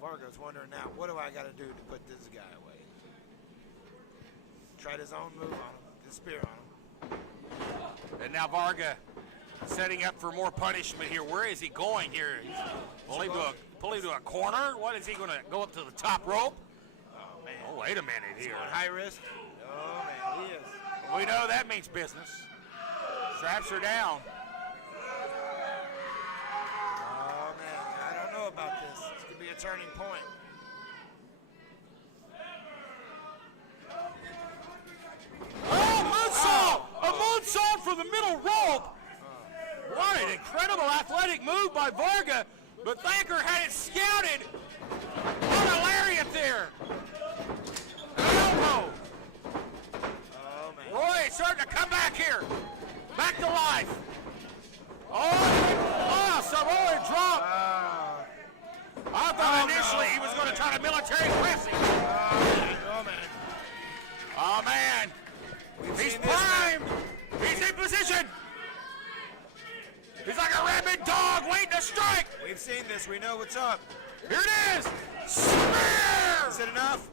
Vargo's wondering now, what do I got to do to put this guy away? Tried his own move on him, the spear on him. And now Varga setting up for more punishment here. Where is he going here? Pull him to a corner? What is he going to go up to the top rope? Oh, man. Oh, wait a minute here. High risk? Oh, man, he is. We know that means business. Straps her down. Oh, man, I don't know about this. This could be a turning point. Oh, moonsault! A moonsault for the middle rope! What an incredible athletic move by Varga, but Thacker had it scouted. What a lariat there! Elbow! Oh, man. Roy is starting to come back here. Back to life. Oh, so Roy dropped. I thought initially he was going to try to military press him. Oh, man. Oh, man. He's primed. He's in position. He's like a rabid dog waiting to strike. We've seen this. We know what's up. Here it is. Spear. Is it enough?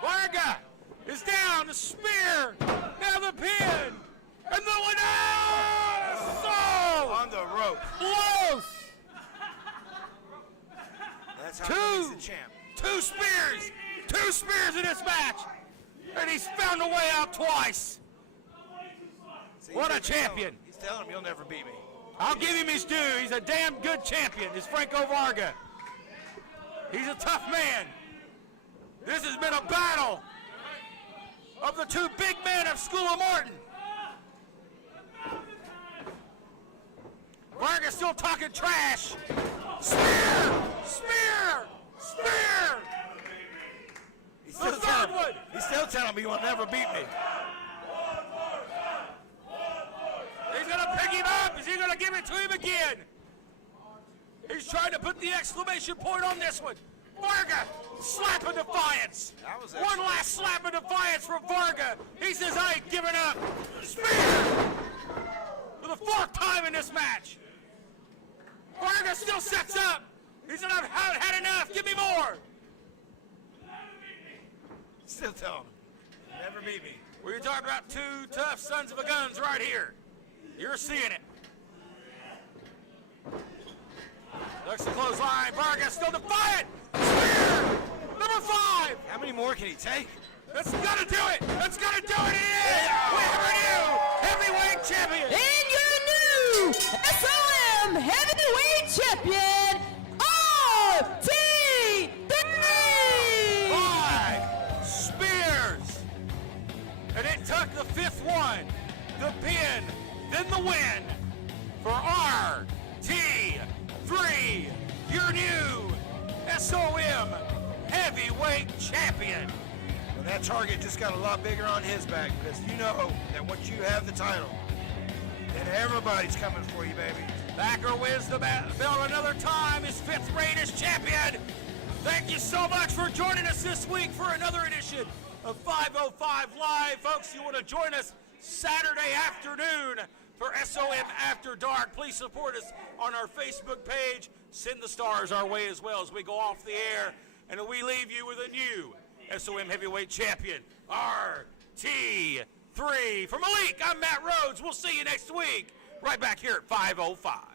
Varga is down. The spear. Now the pin. And the winner. So. On the rope. Close. That's how he's the champ. Two spears. Two spears in this match. And he's found a way out twice. See, What a champion. He's telling him you'll never beat me. I'll give him his due. He's a damn good champion, is Franco Varga. He's a tough man. This has been a battle of the two big men of School of Morton. Varga's still talking trash. Spear! Spear! Spear! He's still telling me you will never beat me. He's going to pick him up. Is he going to give it to him again? He's trying to put the exclamation point on this one. Varga, slap of defiance. One last slap of defiance from Varga. He says, I ain't giving up. Spear! For the fourth time in this match. Varga still sets up. He said, I've had enough. Give me more. Still telling him. Never beat me. We're talking about two tough sons of a guns right here. You're seeing it. Looks the clothesline. Varga still defiant. Spear! Number 5. How many more can he take? That's gonna do it. That's gonna do it. It is. We have a new heavyweight champion. And your new SOM heavyweight champion, RT3. 5 spears. one, the pin, then the win for RT3, your new SOM heavyweight champion. Well, that target just got a lot bigger on his back because you know that once you have the title, then everybody's coming for you, baby. Thacker wins the belt another time, his 5th reign as champion. Thank you so much for joining us this week for another edition of 505 Live. Folks, you want to join us Saturday afternoon for SOM After Dark. Please support us on our Facebook page. Send the stars our way as well as we go off the air. And we leave you with a new SOM Heavyweight Champion, RT3. For Malik, I'm Matt Rhodes. We'll see you next week right back here at 505.